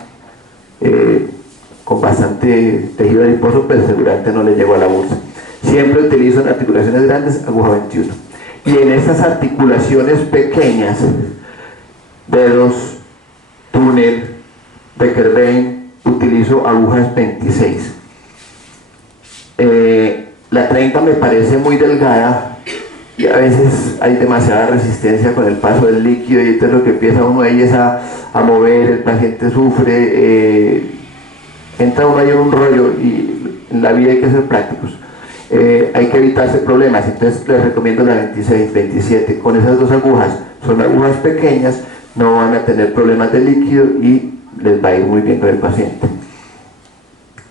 con bastante tejido adiposo, pues seguramente no le llego a la bursa. Siempre utilizo en articulaciones grandes aguja 21. Y en estas articulaciones pequeñas, dedos, túnel, de Kerbein, utilizo agujas 26. La 30 me parece muy delgada y a veces hay demasiada resistencia con el paso del líquido, y entonces lo que empieza uno ahí es a mover, el paciente sufre, entra uno ahí en un rollo, y en la vida hay que ser prácticos. Hay que evitarse problemas, entonces les recomiendo la 26, 27, con esas dos agujas. Son agujas pequeñas, no van a tener problemas de líquido y les va a ir muy bien con el paciente.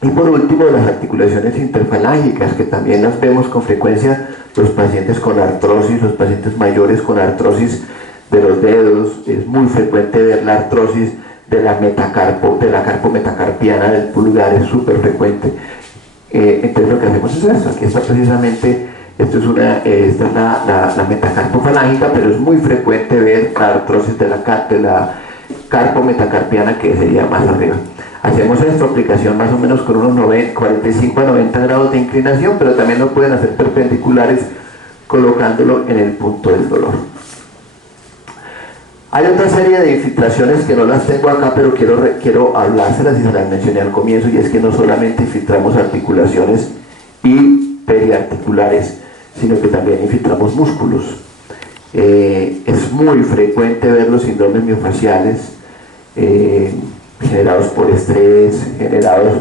Y por último, las articulaciones interfalángicas, que también las vemos con frecuencia los pacientes con artrosis, los pacientes mayores con artrosis de los dedos. Es muy frecuente ver la artrosis de la carpo metacarpiana del pulgar, es súper frecuente. Entonces lo que hacemos es eso. Aquí está precisamente, esta es la metacarpofalángica, pero es muy frecuente ver la artrosis de la carpo metacarpiana, que sería más arriba. Hacemos esta aplicación más o menos con unos 45 a 90 grados de inclinación, pero también lo pueden hacer perpendiculares colocándolo en el punto del dolor. Hay otra serie de infiltraciones que no las tengo acá, pero quiero hablárselas y se las mencioné al comienzo, y es que no solamente infiltramos articulaciones y periarticulares, sino que también infiltramos músculos. Es muy frecuente ver los síndromes miofaciales generados por estrés, generados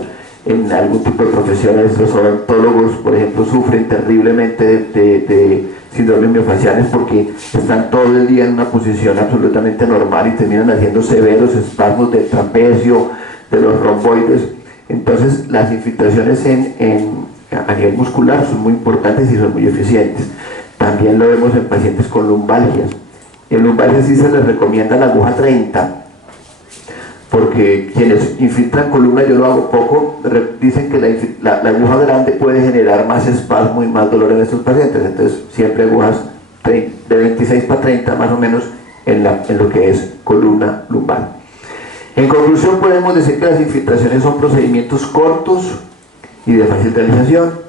en algún tipo de profesiones. Los odontólogos, por ejemplo, sufren terriblemente de síndromes miofaciales porque están todo el día en una posición absolutamente normal y terminan haciendo severos espasmos del trapecio, de los romboides. Entonces las infiltraciones a nivel muscular son muy importantes y son muy eficientes. También lo vemos en pacientes con lumbalgias. En lumbalgias sí se les recomienda la aguja 30, porque quienes infiltran columna, yo lo hago poco, dicen que la aguja grande puede generar más espasmo y más dolor en estos pacientes. Entonces siempre agujas de 26 para 30 más o menos en lo que es columna lumbar. En conclusión, podemos decir que las infiltraciones son procedimientos cortos y de fácil realización.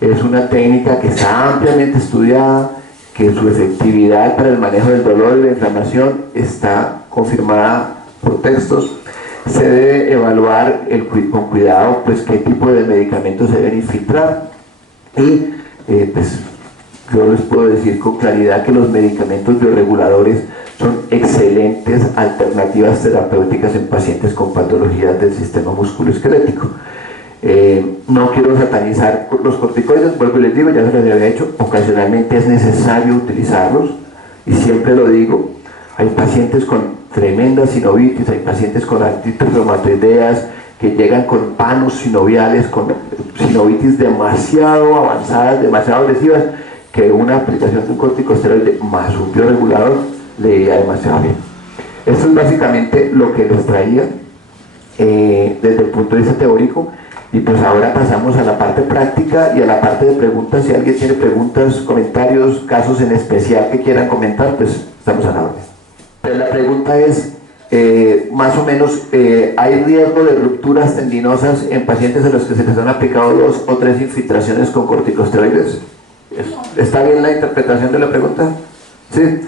Es una técnica que está ampliamente estudiada, que su efectividad para el manejo del dolor y la inflamación está confirmada por textos. Se debe evaluar con cuidado pues qué tipo de medicamentos se deben infiltrar, y pues yo les puedo decir con claridad que los medicamentos bioreguladores son excelentes alternativas terapéuticas en pacientes con patologías del sistema musculoesquelético. No quiero satanizar los corticoides, vuelvo y les digo, ya se les había hecho, ocasionalmente es necesario utilizarlos, y siempre lo digo. Hay pacientes con tremenda sinovitis, hay pacientes con artritis reumatoideas que llegan con panos sinoviales, con sinovitis demasiado avanzadas, demasiado agresivas, que una aplicación de un corticosteroide más un bioregulador le iría demasiado bien. Esto es básicamente lo que les traía desde el punto de vista teórico, y pues ahora pasamos a la parte práctica y a la parte de preguntas. Si alguien tiene preguntas, comentarios, casos en especial que quieran comentar, pues estamos a la orden. Pero la pregunta es, más o menos hay riesgo de rupturas tendinosas en pacientes a los que se les han aplicado 2 o 3 infiltraciones con corticosteroides. ¿Está bien la interpretación de la pregunta? Sí.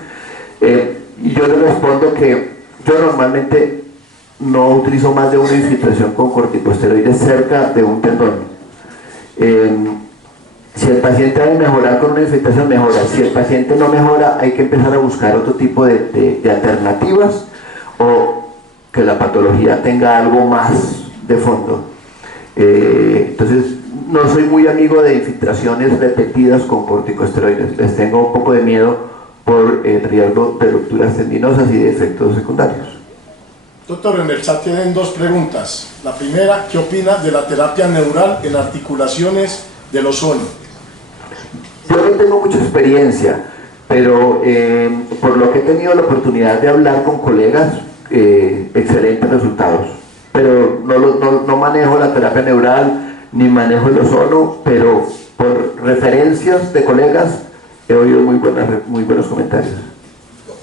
Y yo le respondo que yo normalmente no utilizo más de una infiltración con corticosteroides cerca de un tendón. Si el paciente ha de mejorar con una infiltración, mejora. Si el paciente no mejora, hay que empezar a buscar otro tipo de alternativas, o que la patología tenga algo más de fondo. Entonces, no soy muy amigo de infiltraciones repetidas con corticosteroides. Les tengo un poco de miedo por el riesgo de rupturas tendinosas y de efectos secundarios. Doctor, en el chat tienen 2 preguntas. La primera, ¿qué opina de la terapia neural en articulaciones del ozono? Yo no tengo mucha experiencia, pero por lo que he tenido la oportunidad de hablar con colegas, excelentes resultados. Pero no manejo la terapia neural ni manejo el ozono, pero por referencias de colegas he oído muy buenos comentarios.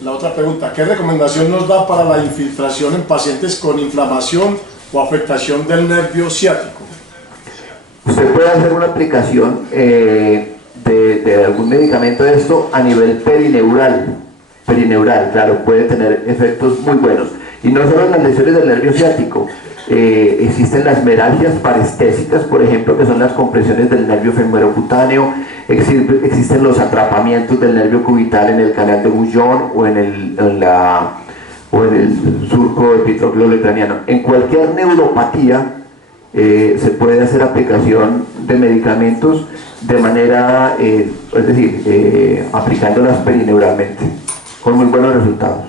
La otra pregunta, ¿qué recomendación nos da para la infiltración en pacientes con inflamación o afectación del nervio ciático? Usted puede hacer una aplicación de algún medicamento de esto a nivel perineural, claro, puede tener efectos muy buenos. Y no solo en las lesiones del nervio ciático, existen las meralgias parestésicas, por ejemplo, que son las compresiones del nervio femorecutáneo, existen los atrapamientos del nervio cubital en el canal de Bouillon o en el surco epitropleocraniano. En cualquier neuropatía se puede hacer aplicación de medicamentos de manera, es decir, aplicándolas perineuralmente, con muy buenos resultados.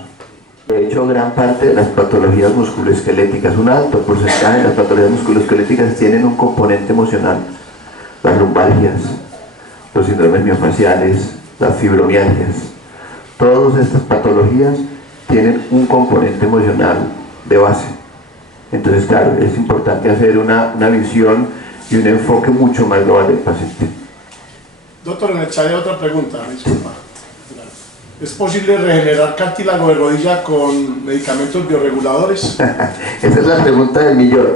De hecho, gran parte de las patologías musculoesqueléticas, un alto porcentaje de las patologías musculoesqueléticas tienen un componente emocional. Las lumbalgias, los síndromes miofaciales, las fibromialgias, todas estas patologías tienen un componente emocional de base. Entonces, claro, es importante hacer una visión y un enfoque mucho más global del paciente. Doctor, en el chat hay otra pregunta, disculpa. ¿Es posible regenerar cartílago de rodilla con medicamentos bioreguladores? Esa es la pregunta del millón.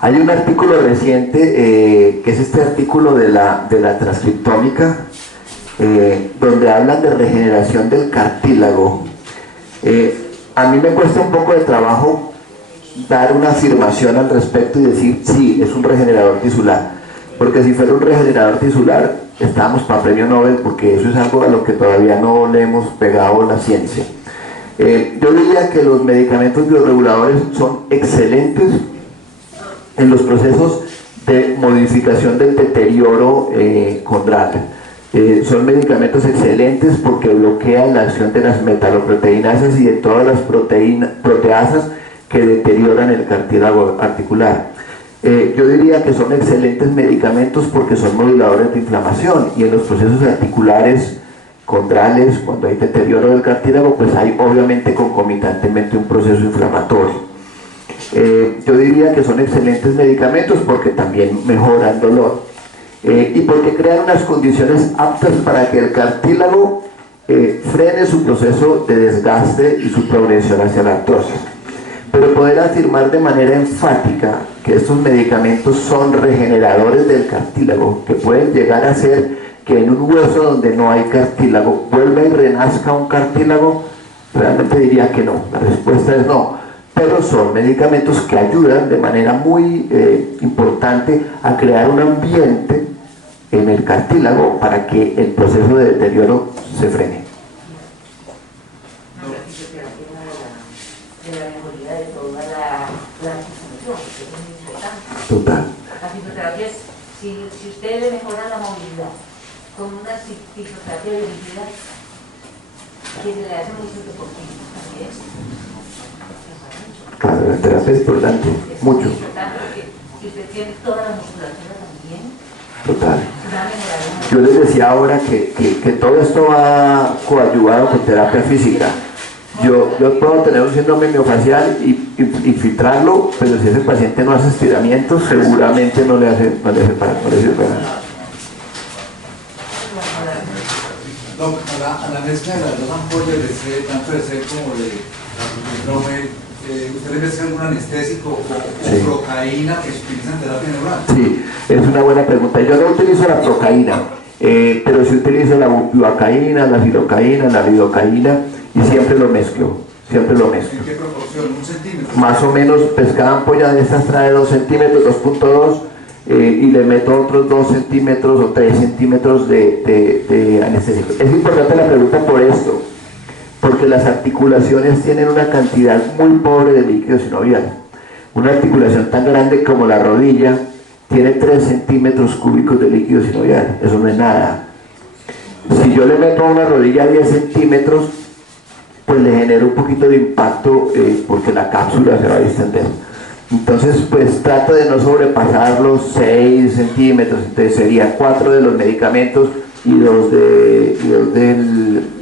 Hay un artículo reciente, que es este artículo de la transcriptómica, donde hablan de regeneración del cartílago. A mí me cuesta un poco de trabajo dar una afirmación al respecto y decir, sí, es un regenerador tisular. Porque si fuera un regenerador tisular, estábamos para premio Nobel, porque eso es algo a lo que todavía no le hemos pegado la ciencia. Yo diría que los medicamentos bioreguladores son excelentes en los procesos de modificación del deterioro condral. Son medicamentos excelentes porque bloquean la acción de las metaloproteinasas y de todas las proteasas que deterioran el cartílago articular. Yo diría que son excelentes medicamentos porque son moduladores de inflamación, y en los procesos articulares condrales, cuando hay deterioro del cartílago, pues hay obviamente concomitantemente un proceso inflamatorio. Yo diría que son excelentes medicamentos porque también mejoran dolor y porque crean unas condiciones aptas para que el cartílago frene su proceso de desgaste y su progresión hacia la artrosis. Pero poder afirmar de manera enfática que estos medicamentos son regeneradores del cartílago, que pueden llegar a ser que en un hueso donde no hay cartílago vuelva y renazca un cartílago, realmente diría que no. La respuesta es no, pero son medicamentos que ayudan de manera muy importante a crear un ambiente en el cartílago para que el proceso de deterioro se frene. Total. La fisioterapia es, si usted le mejora la movilidad con una fisioterapia de movilidad que se le hace mucho deportivo también. Claro, la terapia es importante, mucho. Es importante porque si usted tiene toda la musculatura también. Total. Yo les decía ahora que todo esto va coadyuvado con terapia física. Yo puedo tener un síndrome miofacial y filtrarlo, pero si ese paciente no hace estiramientos, seguramente no le sirve para nada. No, a la mezcla de las dos ampollas, de sed, tanto de sed como de la ¿usted le mezcla algún anestésico o procaína que se utiliza en terapia neural? Sí, es una buena pregunta. Yo no utilizo la procaína, pero sí utilizo la bupivacaína, la silocaína, la lidocaína y siempre lo mezclo. Siempre lo mezclo. ¿En qué proporción? ¿1 centímetro? Más o menos, pues cada ampolla de estas trae 2 centímetros, 2.2 y le meto otros 2 centímetros o 3 centímetros de anestésico. Es importante la pregunta por esto, porque las articulaciones tienen una cantidad muy pobre de líquido sinovial. Una articulación tan grande como la rodilla tiene 3 centímetros cúbicos de líquido sinovial, eso no es nada. Si yo le meto a una rodilla 10 centímetros, pues le genero un poquito de impacto porque la cápsula se va a distender. Entonces, pues trato de no sobrepasar los 6 centímetros, entonces serían 4 de los medicamentos y 2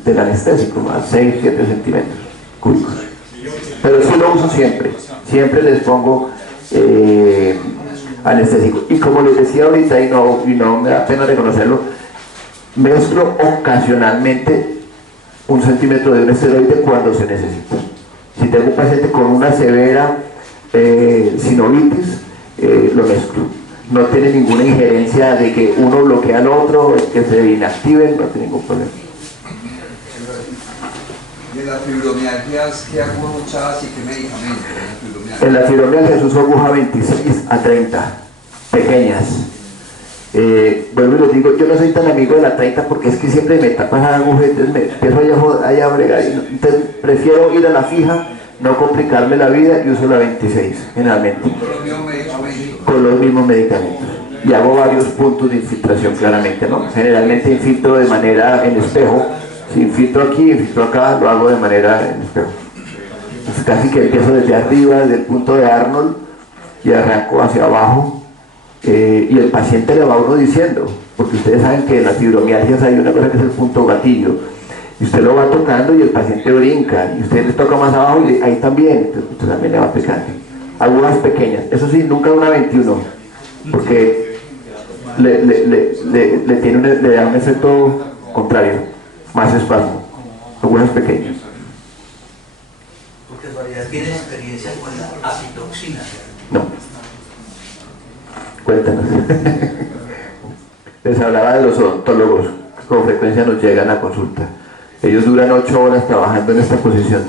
del anestésico, más 6, 7 centímetros cúbicos. Pero sí lo uso siempre, siempre les pongo anestésico. Y como les decía ahorita, y no me da pena reconocerlo, mezclo ocasionalmente 1 centímetro de un esteroide cuando se necesita. Si tengo un paciente con una severa sinovitis, lo mezclo. No tiene ninguna injerencia de que uno bloquea al otro, que se inactiven, no tiene ningún problema. ¿Y en las fibromialgias qué agujas usas y qué medicamentos? En la fibromialgia se usa aguja 26 a 30, pequeñas. Vuelvo y les digo, yo no soy tan amigo de la 30 porque es que siempre me tapas la aguja, entonces me empiezo allá a bregar. Entonces prefiero ir a la fija, no complicarme la vida y uso la 26 generalmente. Con los mismos medicamentos. Y hago varios puntos de infiltración claramente, ¿no? Generalmente infiltro de manera en espejo. Si infiltro aquí, infiltro acá, lo hago de manera en espejo. Entonces casi que empiezo desde arriba, desde el punto de Arnold, y arranco hacia abajo. Y el paciente le va a uno diciendo, porque ustedes saben que en las fibromialgias hay una cosa que es el punto gatillo, y usted lo va tocando y el paciente brinca, y usted le toca más abajo y ahí también, entonces usted también le va picando. Agujas pequeñas, eso sí, nunca una 21, porque le da un efecto contrario, más espasmo. Agujas pequeñas. Porque en realidad tiene experiencia con la afitoxina. No. Cuéntanos. Les hablaba de los odontólogos que con frecuencia nos llegan a consulta. Ellos duran 8 horas trabajando en esta posición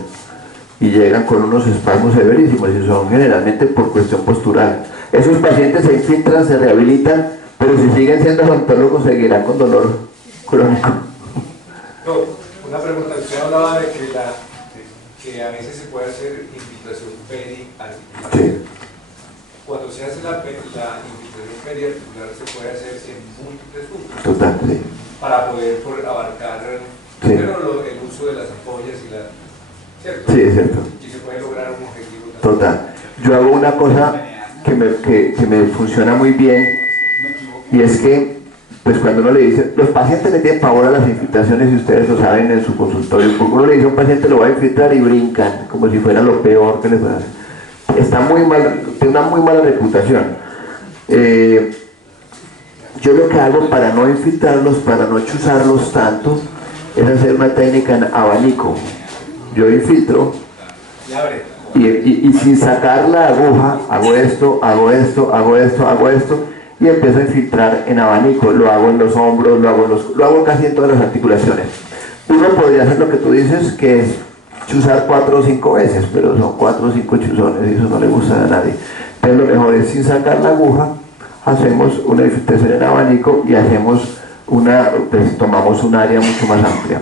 y llegan con unos espasmos severísimos y son generalmente por cuestión postural. Esos pacientes se infiltran, se rehabilitan, pero si siguen siendo odontólogos seguirán con dolor crónico. No, una pregunta. Usted hablaba de que a veces se puede hacer infiltración periarticular. Sí. Cuando se hace la infiltración periarticular se puede hacer en múltiples puntos. Total, sí. Para poder abarcar primero el uso de las ampollas y la... ¿Cierto? Sí, es cierto. Y se puede lograr un objetivo también. Total. Yo hago una cosa que me funciona muy bien, y es que pues cuando uno le dice, los pacientes le tienen pavor a las infiltraciones y ustedes lo saben en su consultorio, porque uno le dice a un paciente lo va a infiltrar y brincan, como si fuera lo peor que les puede hacer. Está muy mal, tiene una muy mala reputación. Yo lo que hago para no infiltrarlos, para no chuzarlos tanto, es hacer una técnica en abanico. Yo infiltro y sin sacar la aguja, hago esto, hago esto, hago esto, hago esto, y empiezo a infiltrar en abanico. Lo hago en los hombros, lo hago casi en todas las articulaciones. Uno podría hacer lo que tú dices, que es chuzar 4 o 5 veces, pero son 4 o 5 chuzones y eso no le gusta a nadie. Entonces lo mejor es sin sacar la aguja, hacemos una infiltración en abanico y hacemos pues tomamos un área mucho más amplia.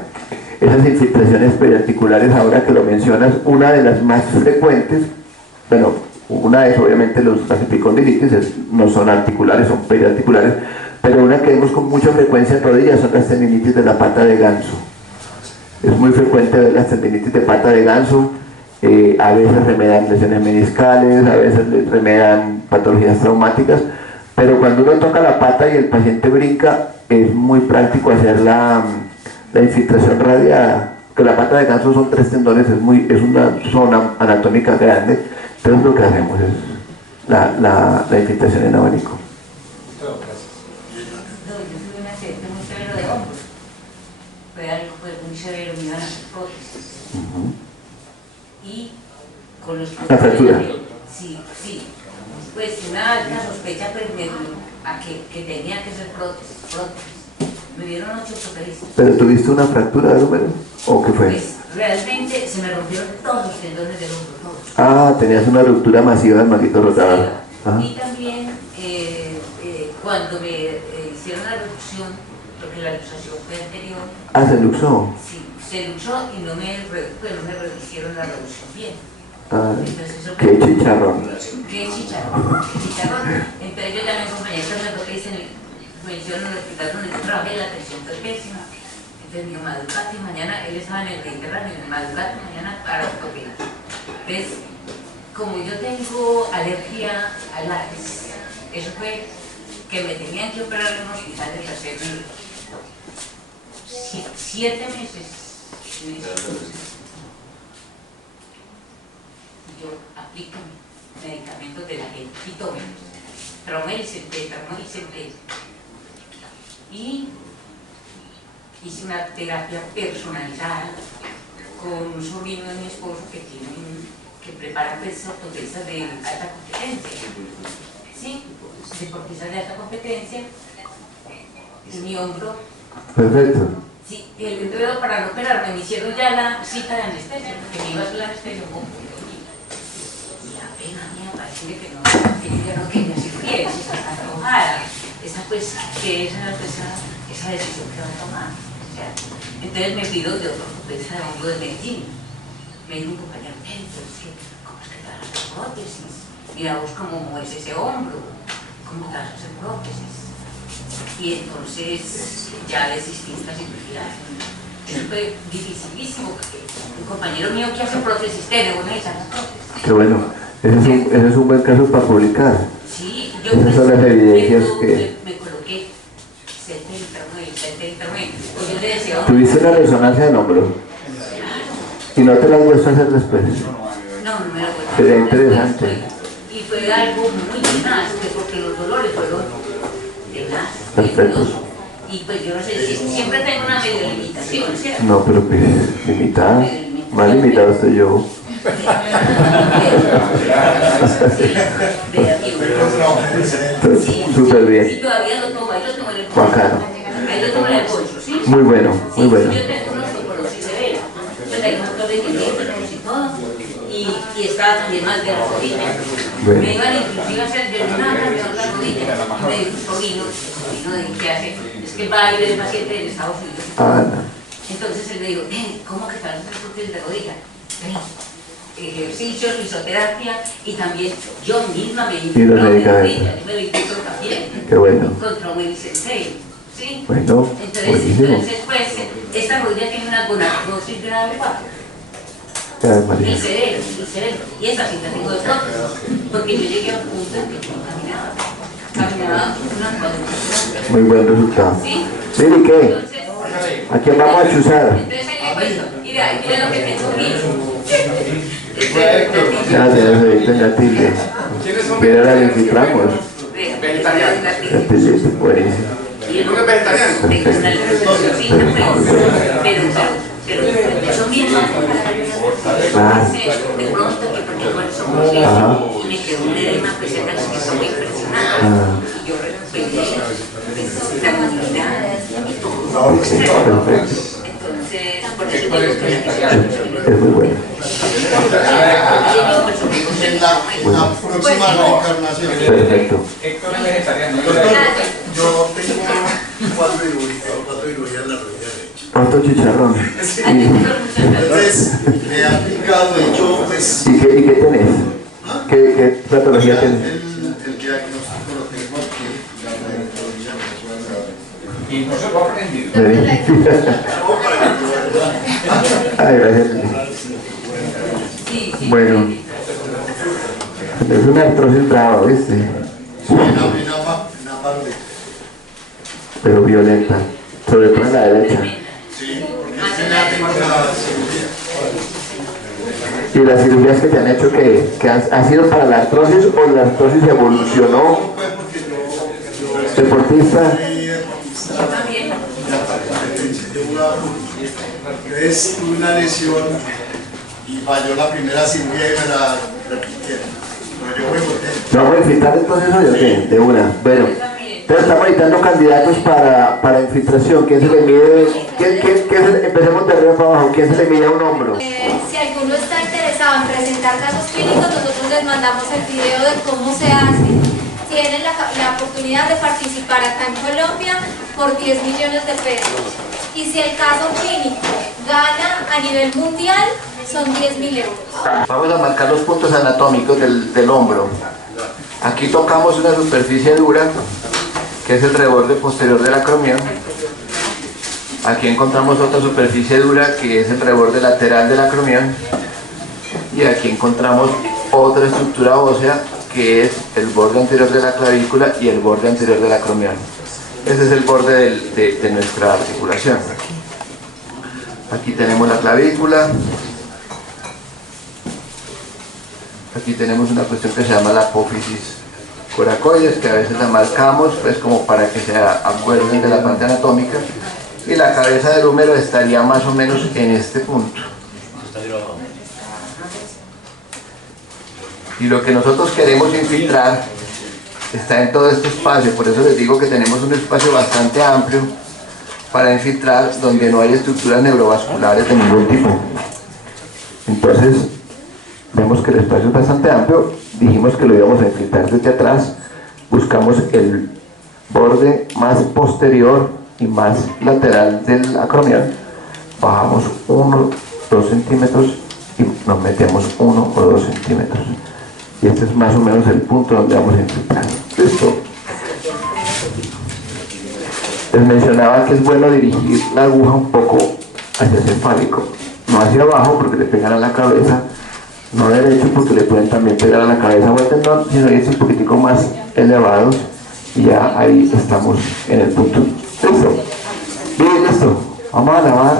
Esas infiltraciones periarticulares, ahora que lo mencionas, una de las más frecuentes, bueno, una es obviamente las epicondilitis, no son articulares, son periarticulares, pero una que vemos con mucha frecuencia en rodillas son las tendinitis de la pata de ganso. Es muy frecuente ver las tendinitis de pata de ganso, a veces remedan lesiones meniscales, a veces remedan patologías traumáticas, pero cuando uno toca la pata y el paciente brinca, es muy práctico hacer la infiltración radiada, que la pata de ganso son 3 tendones, es una zona anatómica grande, entonces lo que hacemos es la infiltración en abanico. No, yo tuve un accidente muy severo de hombro, fue algo pues, muy severo, me iban a hacer prótesis. Y con los ¿La fractura? Sí, sí. Pues una alta sospecha pues, a que tenía que ser prótesis. Me dieron 8 ortopedistas. ¿Pero tuviste una fractura de húmero? ¿O qué fue? Pues realmente se me rompieron todos los tendones del hombro, todos. Ah, tenías una ruptura masiva del manguito rotador. Y también cuando me hicieron la reducción, porque la luxación fue anterior. Ah, se luxó. Sí, se luxó y no me hicieron la reducción bien. Ah, Entonces, eso qué chicharrón. Qué chicharrón, qué chicharrón. Entonces yo ya me acompañé con lo que dicen, me hicieron en el hospital donde yo trabajé, la atención fue pésima. Entonces me dijo, madrugate mañana, él estaba en el Mediterráneo, madrugate mañana para ortopedia. Entonces, como yo tengo alergia al látex, eso fue que me tenían que operar en un hospital de hacer 7 meses. Yo aplico medicamentos de la gente, fitómenos, Traumel y Centeno. Y hice una terapia personalizada con un sobrino de mi esposo que prepara pues, ortopedistas de alta competencia. Sí, deportistas de alta competencia. Y mi hombro. Perfecto. Sí, el enredo para no operarme, me hicieron ya la cita de anestesia, porque me iba a hacer la anestesia con y la pena mía parece que yo ya no quería cirugía, esa antojada, esa decisión que va a tomar. O sea, entonces me pido de otro ortopedista de hombro de Medellín. Me dijo un compañero, ¿cómo es que te vas a hacer prótesis? Mira vos cómo mueves ese hombro, ¿cómo te vas a hacer prótesis? Y entonces ya desistí esta cirugía. Eso fue dificilísimo porque un compañero mío que hace prótesis tiene una de esas prótesis. Qué bueno. Ese es un buen caso para publicar. Sí, yo esas son las evidencias que... me coloqué 79. Pues yo le decía... ¿Tuviste la resonancia del hombro? ¿Y no te la has vuelto a hacer después? No me la vuelvo a hacer. Sería interesante. Y fue algo muy tenaz, porque los dolores fueron tenaz. Perfecto. Y pues yo no sé, siempre tengo una medio limitación, ¿cierto? No, pero pues limitada. Más limitado estoy yo. Súper bien. Y todavía lo tomo, ahí lo tomo en el bolso. Bacano. Ahí lo tomo en el bolso, ¿sí? Muy bueno, muy bueno. Yo tengo una osteoporosis severa. Pues hay un montón de dientes y todo. Y estaba también mal de la rodilla. Bueno. Me iban inclusive a hacer de una cambiar la rodilla. Y me dijo un sobrino de que hace, es que va a ir el paciente en Estados Unidos. Ah, no. Entonces él me dijo, ¿cómo que te vas a hacer prótesis de rodilla? Ejercicios, fisioterapia y también yo misma me Y los medicamentos. yo me visito también. Qué bueno. Con Traumel y Centeno, ¿sí? Bueno, buenísimo. Entonces pues, esta rodilla tiene una gonartrosis grado 4. María. El cerebro. Y esa sí la tengo de prótesis. Porque yo llegué a un punto en que no caminaba una cuadrícula. Muy buen resultado. ¿Sí? ¿Sí? ¿Y qué? Entonces, ¿A quién vamos a chuzar? entonces ahí le cuento. Mira lo que tengo aquí. Gracias, señorita Tilde. Mira la infiltramos. Tilde, buenísimo. ¿No es vegetariano? Tengo una pero eso mismo de pronto que porque bueno somos hijos me quedó un edema pues en la que estoy muy impresionada y yo recuperé la comunidad y todo. Perfecto. Entonces por eso digo que Es muy bueno. En la próxima reencarnación. Perfecto. Héctor es vegetariano. Yo tengo 4 cirugías en la rodilla derecha. Otro chicharrón. Entonces, me he aplicado, de hecho, pues... ¿Y qué tenés? ¿Qué patología tenés? El diagnóstico lo tengo aquí, la rodilla. Y no se lo ha aprendido. Ay, gracias. Bueno, es una artrosis brava, ¿viste? Sí, una parte. Pero violenta, sobre todo en la derecha. Sí, porque es que la tengo la cirugía. ¿Y las cirugías que te han hecho que han sido para la artrosis o la artrosis evolucionó? No, pues porque yo Deportista. soy deportista. Llevo una Entonces tuve una lesión y falló la primera cirugía y me la repitieron. Pero yo muy contento. ¿No vamos a infiltrar entonces hoy o qué? De una. Bueno, entonces estamos necesitando candidatos para infiltración. ¿Quién se le mide? Empecemos de arriba para abajo. ¿Quién se le mide a un hombro? Si alguno está interesado en presentar casos clínicos, nosotros les mandamos el video de cómo se hace. Tienen la oportunidad de participar acá en Colombia por 10 millones de pesos. Y si el caso clínico gana a nivel mundial, son 10.000 euros. Vamos a marcar los puntos anatómicos del hombro. Aquí tocamos una superficie dura, que es el reborde posterior del acromión. Aquí encontramos otra superficie dura, que es el reborde lateral del acromión. Y aquí encontramos otra estructura ósea, que es el borde anterior de la clavícula y el borde anterior del acromión. Ese es el borde de nuestra articulación. Aquí tenemos la clavícula. Aquí tenemos una cuestión que se llama la apófisis coracoides, que a veces la marcamos pues como para que se acuerden de la parte anatómica. Y la cabeza del húmero estaría más o menos en este punto. Y lo que nosotros queremos infiltrar está en todo este espacio, por eso les digo que tenemos un espacio bastante amplio para infiltrar, donde no hay estructuras neurovasculares de ningún tipo. Entonces, vemos que el espacio es bastante amplio, dijimos que lo íbamos a infiltrar desde atrás, buscamos el borde más posterior y más lateral del acromión, bajamos 1, 2 centímetros y nos metemos 1 o 2 centímetros. Y este es más o menos el punto donde vamos a infiltrar. ¿Listo? Les mencionaba que es bueno dirigir la aguja un poco hacia el cefálico, no hacia abajo porque le pegan a la cabeza, no derecho porque le pueden también pegar a la cabeza o al tendón, sino irse un poquitico más elevados y ya ahí estamos en el punto. ¿Listo? Bien, listo. Vamos a lavar.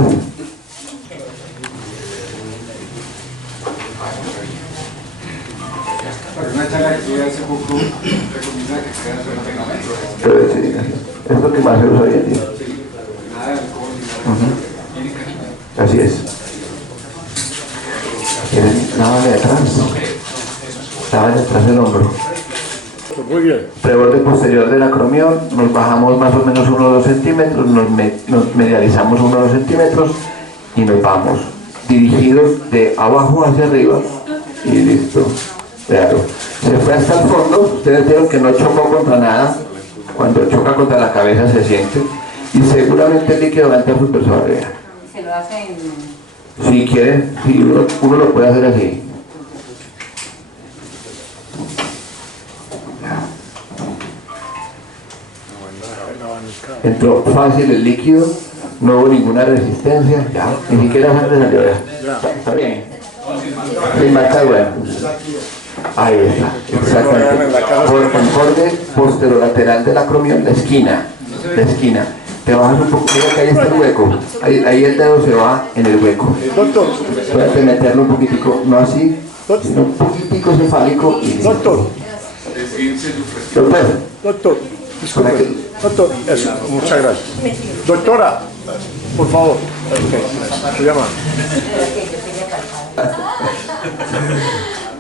Una charla que tuve hace poco recomienda que sea solo pegamento. Pero sí, es lo que más se usa hoy en día. Nada de alcohol, Así es. Lávale de atrás. Lávale atrás del hombro. Muy bien. Reborde posterior del acromión, nos bajamos más o menos 1 o 2 centímetros, nos medializamos 1 o 2 centímetros y nos vamos dirigidos de abajo hacia arriba y listo. Claro. Se fue hasta el fondo, ustedes vieron que no chocó contra nada, cuando choca contra la cabeza se siente y seguramente el líquido va a entrar súper suave. Se lo hacen. Si quieren, si uno lo puede hacer así. Entró fácil el líquido, no hubo ninguna resistencia, ya, ni siquiera sangre salió ya. ¿Está bien? Sin marca, bueno. Ahí está, exactamente. Por el borde posterolateral del acromión, la esquina. Te bajas un poco, mira que ahí está el hueco. Ahí el dedo se va en el hueco. Doctor. Puedes meterlo un poquitico, no así, sino un poquitico cefálico. Doctor. Doctor. Disculpe. Doctor, eso, muchas gracias. Doctora, por favor. Se llama.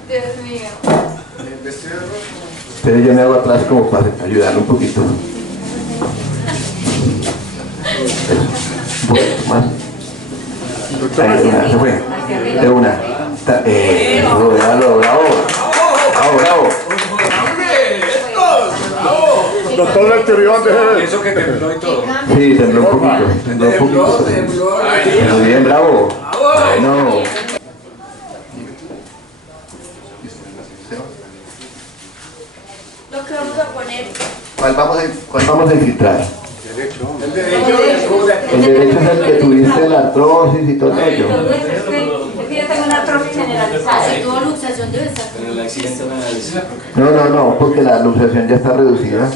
Dios mío. Pero yo me hago atrás como para ayudarlo un poquito. Eso. Un poquito más. Ahí, de una, se fue. De una. Bravo, bravo. Bravo. Doctor del Tirión, de eso que tembló y todo. Sí, tembló un poquito. Muy bien, bravo. Bueno. Lo que vamos a poner. ¿Cuál vamos a infiltrar? El derecho. El derecho es el que tuviste la artrosis y todo ello. Es que yo tengo una atrofia generalizada. Si tuvo luxación debe estar. No, porque la luxación ya está reducida.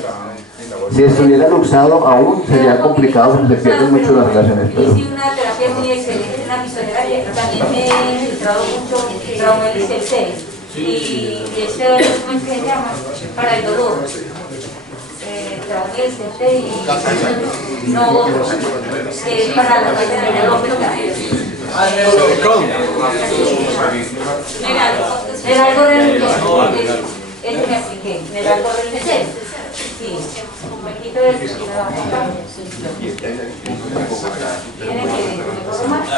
Si estuviera luxado aún sería complicado porque se pierden mucho las relaciones. Pero... Hice una terapia muy excelente, una fisioterapia. También me he infiltrado mucho Traumelis el 6. Y este ¿cómo es que se llama? Para el dolor. Raúl y no que es para la parte de la óptica. Era algo religioso, es que me expliqué, era algo religioso. Sí, un poquito de tiene que tomar. Va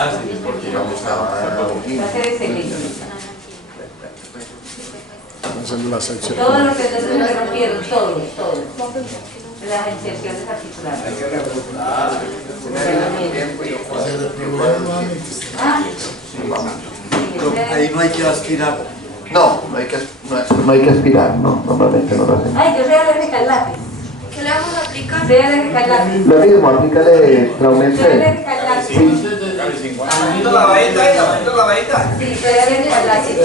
a ser excelente. Todo lo que ustedes me rompieron, todo. Las inserciones articulares. Ahí no hay que aspirar. No hay que aspirar, no, normalmente no lo hacemos. Ay, yo soy alérgica al lápiz. ¿Qué le vamos a aplicar? Soy alérgica al lápiz. Lo mismo, aplícale Traumel Soy alérgica al lápiz. Sí. la varita. Sí, soy alérgica al lápiz.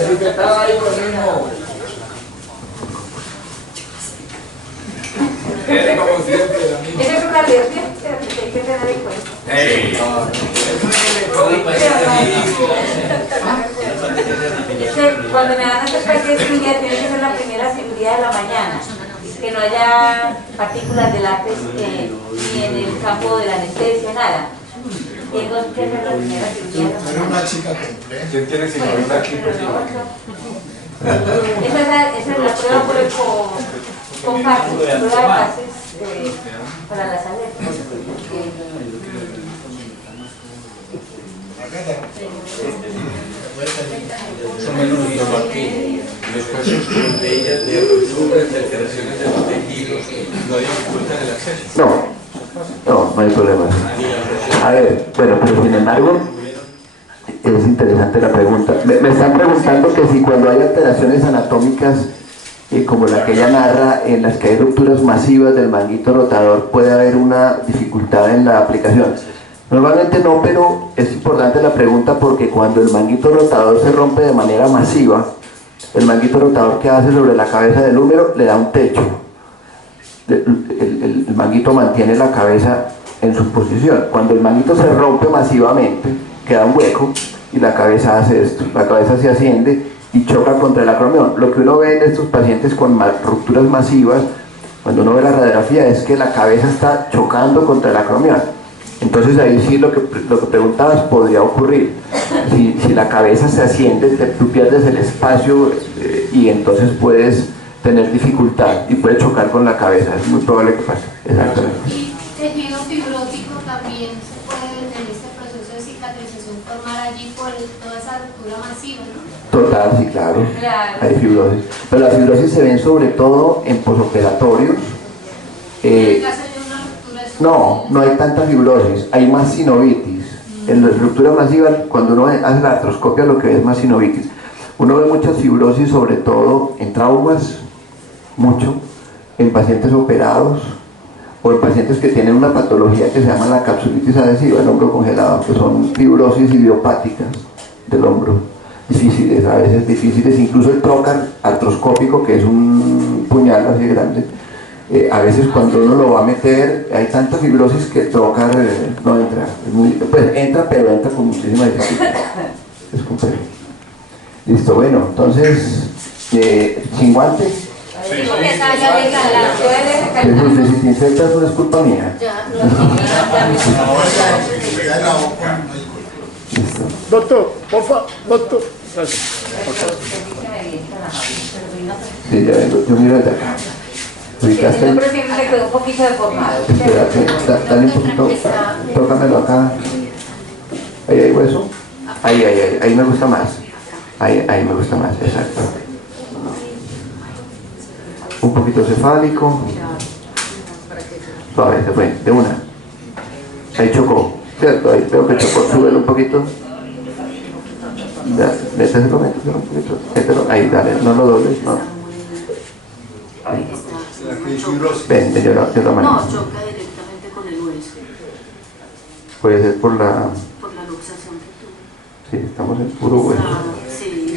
Esa es una alergia que hay que tener en cuenta. Es que cuando me van a hacer cualquier cirugía tiene que ser la primera cirugía de la mañana, que no haya partículas de látex ni en el campo de la anestesia, nada. Tengo que hacer la primera cirugía de la mañana. Una chica completa. ¿Quién tiene señorita aquí? Esa es la prueba con fases, prueba de fases para las alergias. Después sus botellas de roturas, de alteraciones de los tejidos, no dificultan el acceso. No hay problema. A ver, bueno, pero sin embargo, es interesante la pregunta. Me están preguntando que si cuando hay alteraciones anatómicas como la que ella narra, en las que hay rupturas masivas del manguito rotador, puede haber una dificultad en la aplicación. Normalmente no, pero es importante la pregunta porque cuando el manguito rotador se rompe de manera masiva, el manguito rotador que hace sobre la cabeza del húmero le da un techo. El manguito mantiene la cabeza en su posición. Cuando el manguito se rompe masivamente, queda un hueco y la cabeza hace esto. La cabeza se asciende y choca contra el acromión. Lo que uno ve en estos pacientes con rupturas masivas, cuando uno ve la radiografía, es que la cabeza está chocando contra el acromión. Entonces ahí sí lo que preguntabas podría ocurrir. Si la cabeza se asciende, tú pierdes el espacio y entonces puedes tener dificultad y puede chocar con la cabeza. Es muy probable que pase. Exactamente. Y tejido fibrótico también se puede en este proceso de cicatrización formar allí por toda esa ruptura masiva, ¿no? Total, sí, claro. Hay fibrosis. Pero las fibrosis se ven sobre todo en posoperatorios. No hay tanta fibrosis, hay más sinovitis. En la ruptura masiva, cuando uno hace la artroscopia, lo que ve es más sinovitis. Uno ve muchas fibrosis, sobre todo en traumas, mucho, en pacientes operados o en pacientes que tienen una patología que se llama la capsulitis adhesiva, el hombro congelado, que son fibrosis idiopáticas del hombro, difíciles, a veces difíciles, incluso el trocar artroscópico, que es un puñal así grande. A veces cuando uno lo va a meter hay tanta fibrosis que el trocar no entra, pues entra, pero entra con muchísima dificultad. Es complejo. Listo, bueno, entonces sin guante. Entonces, si te infectas no es culpa mía. Listo. Doctor, por favor, doctor. Gracias. Sí, ya vengo, yo miro desde acá. El nombre siempre le quedó un poquito deformado. Espérate, dale un poquito, tócamelo acá. Ahí hay hueso. Ahí me gusta más. Ahí me gusta más, exacto. Un poquito cefálico. Suave, se fue, de una. Ahí chocó, ¿cierto? Ahí veo que chocó, súbelo un poquito. Méteselo un poquito. Ahí, dale, no lo dobles, no. Ahí. Ven, yo la mano. No, choca directamente con el hueso. Puede ser por la luxación que tuvo. Sí, estamos en puro hueso. Sí,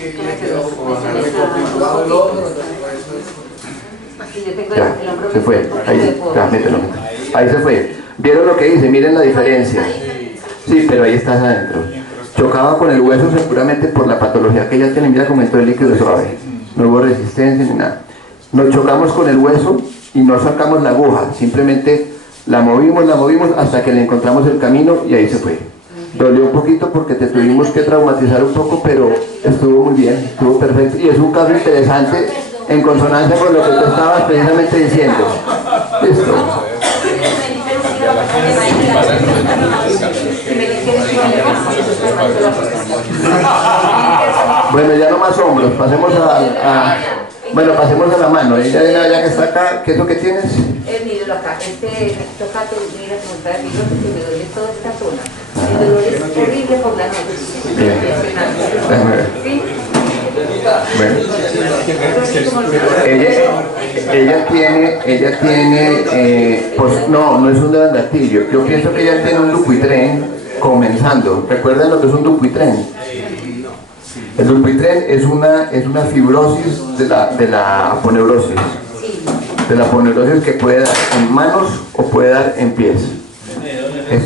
Ya, se fue. Ahí, ya, mételo. Ahí se fue. ¿Vieron lo que dice? Miren la diferencia. Sí, pero ahí estás adentro. Chocaba con el hueso seguramente por la patología que ella tiene. Mira cómo entró el líquido suave. No hubo resistencia ni nada. Nos chocamos con el hueso y no sacamos la aguja, simplemente la movimos hasta que le encontramos el camino y ahí se fue. Dolió un poquito porque te tuvimos que traumatizar un poco, pero estuvo muy bien, estuvo perfecto. Y es un caso interesante en consonancia con lo que tú estabas precisamente diciendo. Listo. Bueno, ya no más hombros, pasemos pasemos a la mano. Ya que está acá, ¿qué es lo que tienes? Míralo acá, tocato, mira cómo está el hilo, porque me duele toda esta zona. El dolor es horrible por la noche. ¿Sí? Bueno. Ella tiene, pues no es un gatillo. Yo pienso que ella tiene un Dupuytren comenzando. ¿Recuerdan lo que es un Dupuytren? El Dupuytren es una fibrosis de la aponeurosis. De la aponeurosis que puede dar en manos o puede dar en pies. Es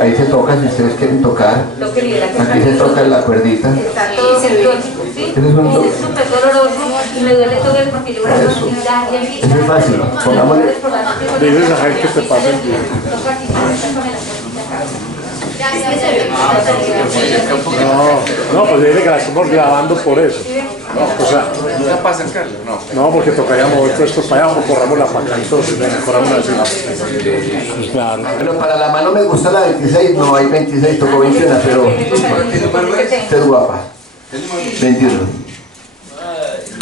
ahí se toca, si ustedes quieren tocar, aquí se toca la cuerdita. Está todo científico, ¿sí? Es súper doloroso y me duele todo el porque yo voy a Eso es fácil, pongámosle. Dices a Jaime que te pase. No, pues dile que la estamos grabando por eso. No, o sea, ¿no para acercarlo? No. No, porque tocaría mover todo esto para allá o corramos la para acá, entonces corramos así. Claro. Pero para la mano me gusta la 26, no hay 26, tocó 21, pero usted es guapa. 21.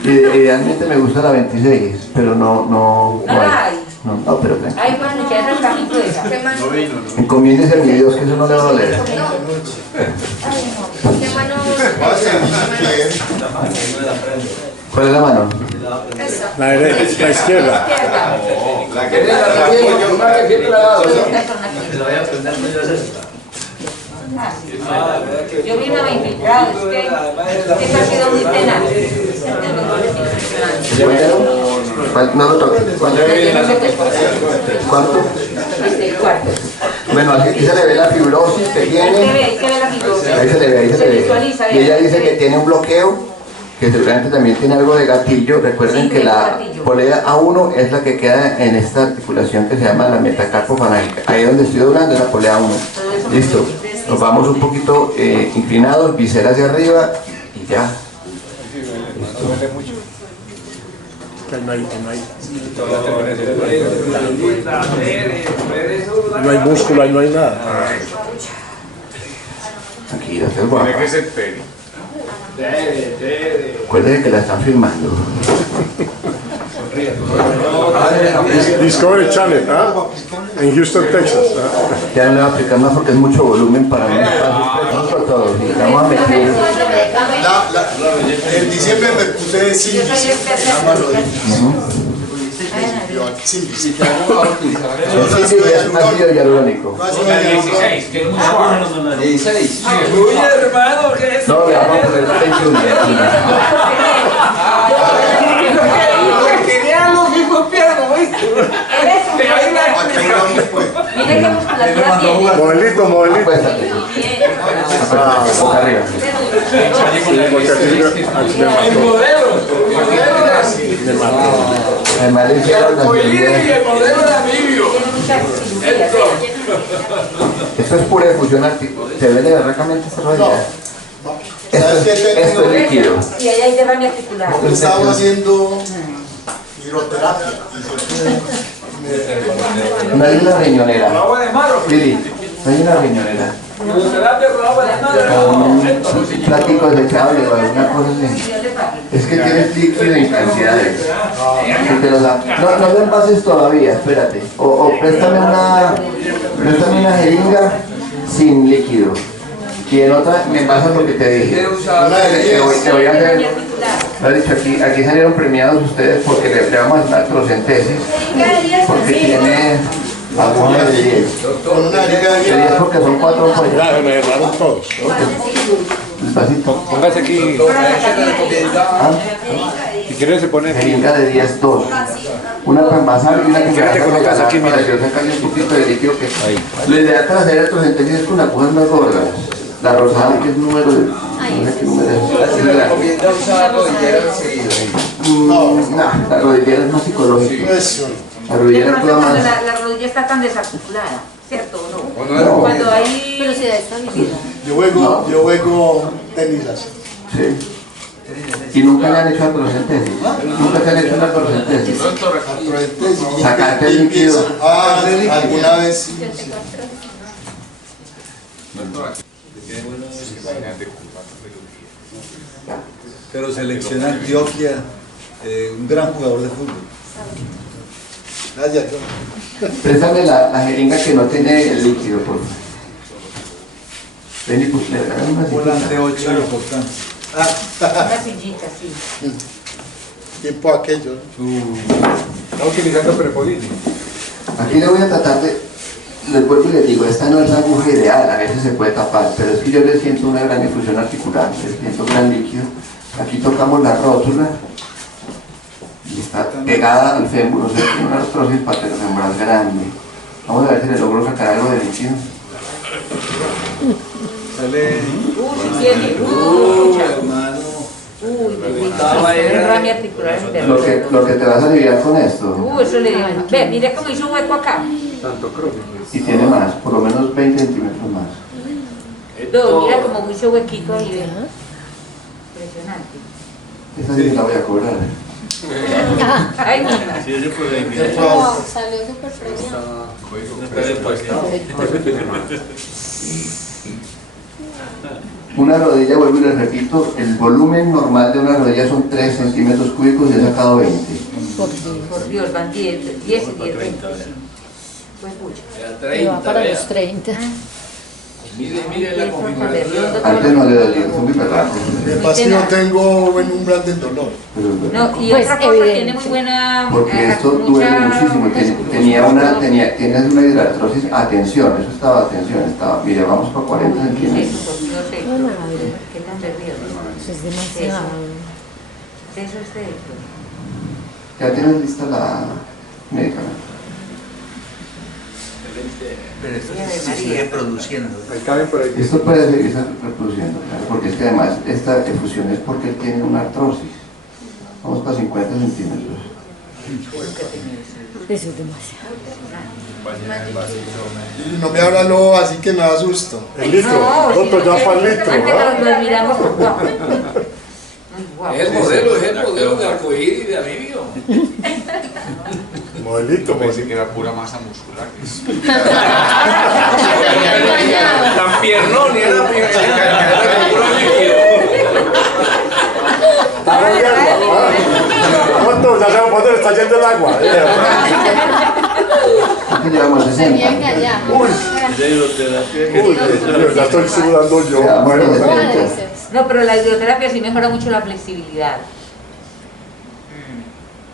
Idealmente me gusta la 26, pero no hay. No, pero tranquilo. Ay, bueno, ya es el camino de esa. Encomiéndese a mi Dios que eso no le va a doler. ¿Cuál es la mano? La derecha, la izquierda. La que tiene la Yo vine a 20 grados, que esta ha sido muy tenaz. No lo toques. ¿Cuánto? Cuarto. Bueno, aquí se le ve la fibrosis que tiene. Ahí se le ve. Y ella dice que tiene un bloqueo, que seguramente también tiene algo de gatillo. Recuerden que la polea A1 es la que queda en esta articulación que se llama la metacarpofalágica. Ahí donde estoy doblando es la polea A1. Listo. Nos vamos un poquito inclinados, visera hacia arriba y ya. No hay músculo, ahí no hay nada. Aquí, ya se guapa. Tiene que ser peri. Recuerden que la están filmando. Discovery Channel, ¿ah? En Houston, Texas. Ya no le voy a explicar más porque es mucho volumen para mí. Vamos con todo. Vamos a meter. En diciembre me puse síndice. Sí, es ácido hialurónico. La 16, que es muy suave. 16. Uy, hermano, ¿qué es? No, le vamos a poner 21. Querían los mismos piernos, ¿viste? Pero hay una... Mire qué musculatura tiene. Modelito. Acuéstate. Boca arriba. Porque aquí El modelo. Además le hicieron las medidas. El modelo de Amibio. Esto es pura difusión articular. ¿Se ve directamente esta rodilla? Esto es líquido. Y ahí hay derrame articular. Estaba haciendo hidroterapia. No hay una riñonera. Agua de mar. Lili, no hay una riñonera. Hidroterapia con agua de mar. Un platico desechable o alguna cosa así. Es que tienes líquido en cantidades. Si te lo da. No lo envases todavía, espérate. O préstame una jeringa sin líquido. Y en otra me envasas lo que te dije. Te voy a hacer. Lo he dicho aquí salieron premiados ustedes porque le vamos a dar procentesis. Porque tiene aguja de 10. Con una liga de 10 porque son 4 pollas. Ya, me agarraron todos. El vasito. Póngase aquí. Si quieres se pone aquí. Jeringa de 10, 2. Una para envasar y una que Te colocas aquí, mira. para yo sacarle un poquito de líquido que ahí. La idea para hacer el procentesis es con agujas más gordas. La rosada, que es número de... Ahí no sé qué número es. ¿Se le recomienda usar rodilleras seguido? No, la rodillera es más psicológica. Eso. La De rodillera pronto toda cuando más... la rodilla está tan desarticulada, ¿cierto o no? No. Cuando hay... Pero si da estabilidad. Yo juego tenis así. Sí. ¿Y nunca le han hecho artrocentesis? ¿Nunca te han hecho una artrocentesis? Sacarte el líquido. Ah, alguna vez sí. Pero selecciona Antioquia, un gran jugador de fútbol. Gracias. Préstame la jeringa que no tiene el líquido, por favor. Ven y pues le dan una Volante cita. 8 importante. Una sillita, sí. Tiempo aquello. Está utilizando prepolini. Aquí le voy a tratar de... Les vuelvo y les digo, esta no es la aguja ideal, a veces se puede tapar, pero es que yo le siento una gran difusión articular, le siento un gran líquido. Aquí tocamos la rótula y está pegada al fémur, o sea, tiene una artrosis paternofemoral grande. Vamos a ver si le logro sacar algo de líquido. Sale. Si tiene. Hermano. Derrame articular interno. Lo que te vas a aliviar con esto, Eso le digo. Ve, mire cómo hizo un hueco acá. Tanto crónico. y tiene más, por lo menos 20 centímetros más. No, mira cómo hizo huequito ahí, ¿ve? Impresionante. Esa sí la voy a cobrar. Ay, no. Wow, salió súper premiado. Una rodilla, vuelvo y les repito, el volumen normal de una rodilla son 3 centímetros cúbicos y he sacado 20. Por Dios, van 10 y 10, 20. Pues mucho. Y va para los 30. Mire la configuración. Antes no le dolía, son muy berracos. Me pasa que no tengo buen umbral del dolor. No, y Pues, otra cosa, evidente. tiene muy buena... Porque esto duele muchísimo. Tienes una hidrartrosis, atención, eso estaba atención, estaba, mire, vamos para 40 centímetros. No sé, qué tan perdido. Eso es demasiado. Eso es de... Ya tienes lista la medicamento. Pero esto se sigue produciendo. Ahí caben por ahí. Esto puede seguirse reproduciendo, claro, porque es que además esta efusión es porque él tiene una artrosis. Vamos para 50 centímetros. Eso es demasiado. Y no me habla lo así que me asusto. El litro, doctor, ya para el litro. Antes ¿ah? nos miramos por guapo. Muy guapo. Es el modelo de arcoíris y de alivio. Modelito, Pensé que era pura masa muscular. Tan piernón y era puro líquido. ¿Cuánto? Ya sabemos por dónde está yendo el agua. Aquí llevamos 60. Tenía engañado. Uy, ya estoy sudando yo. Ya, Bueno, bueno, Cuádriceps. No, pero la hidroterapia sí mejora mucho la flexibilidad.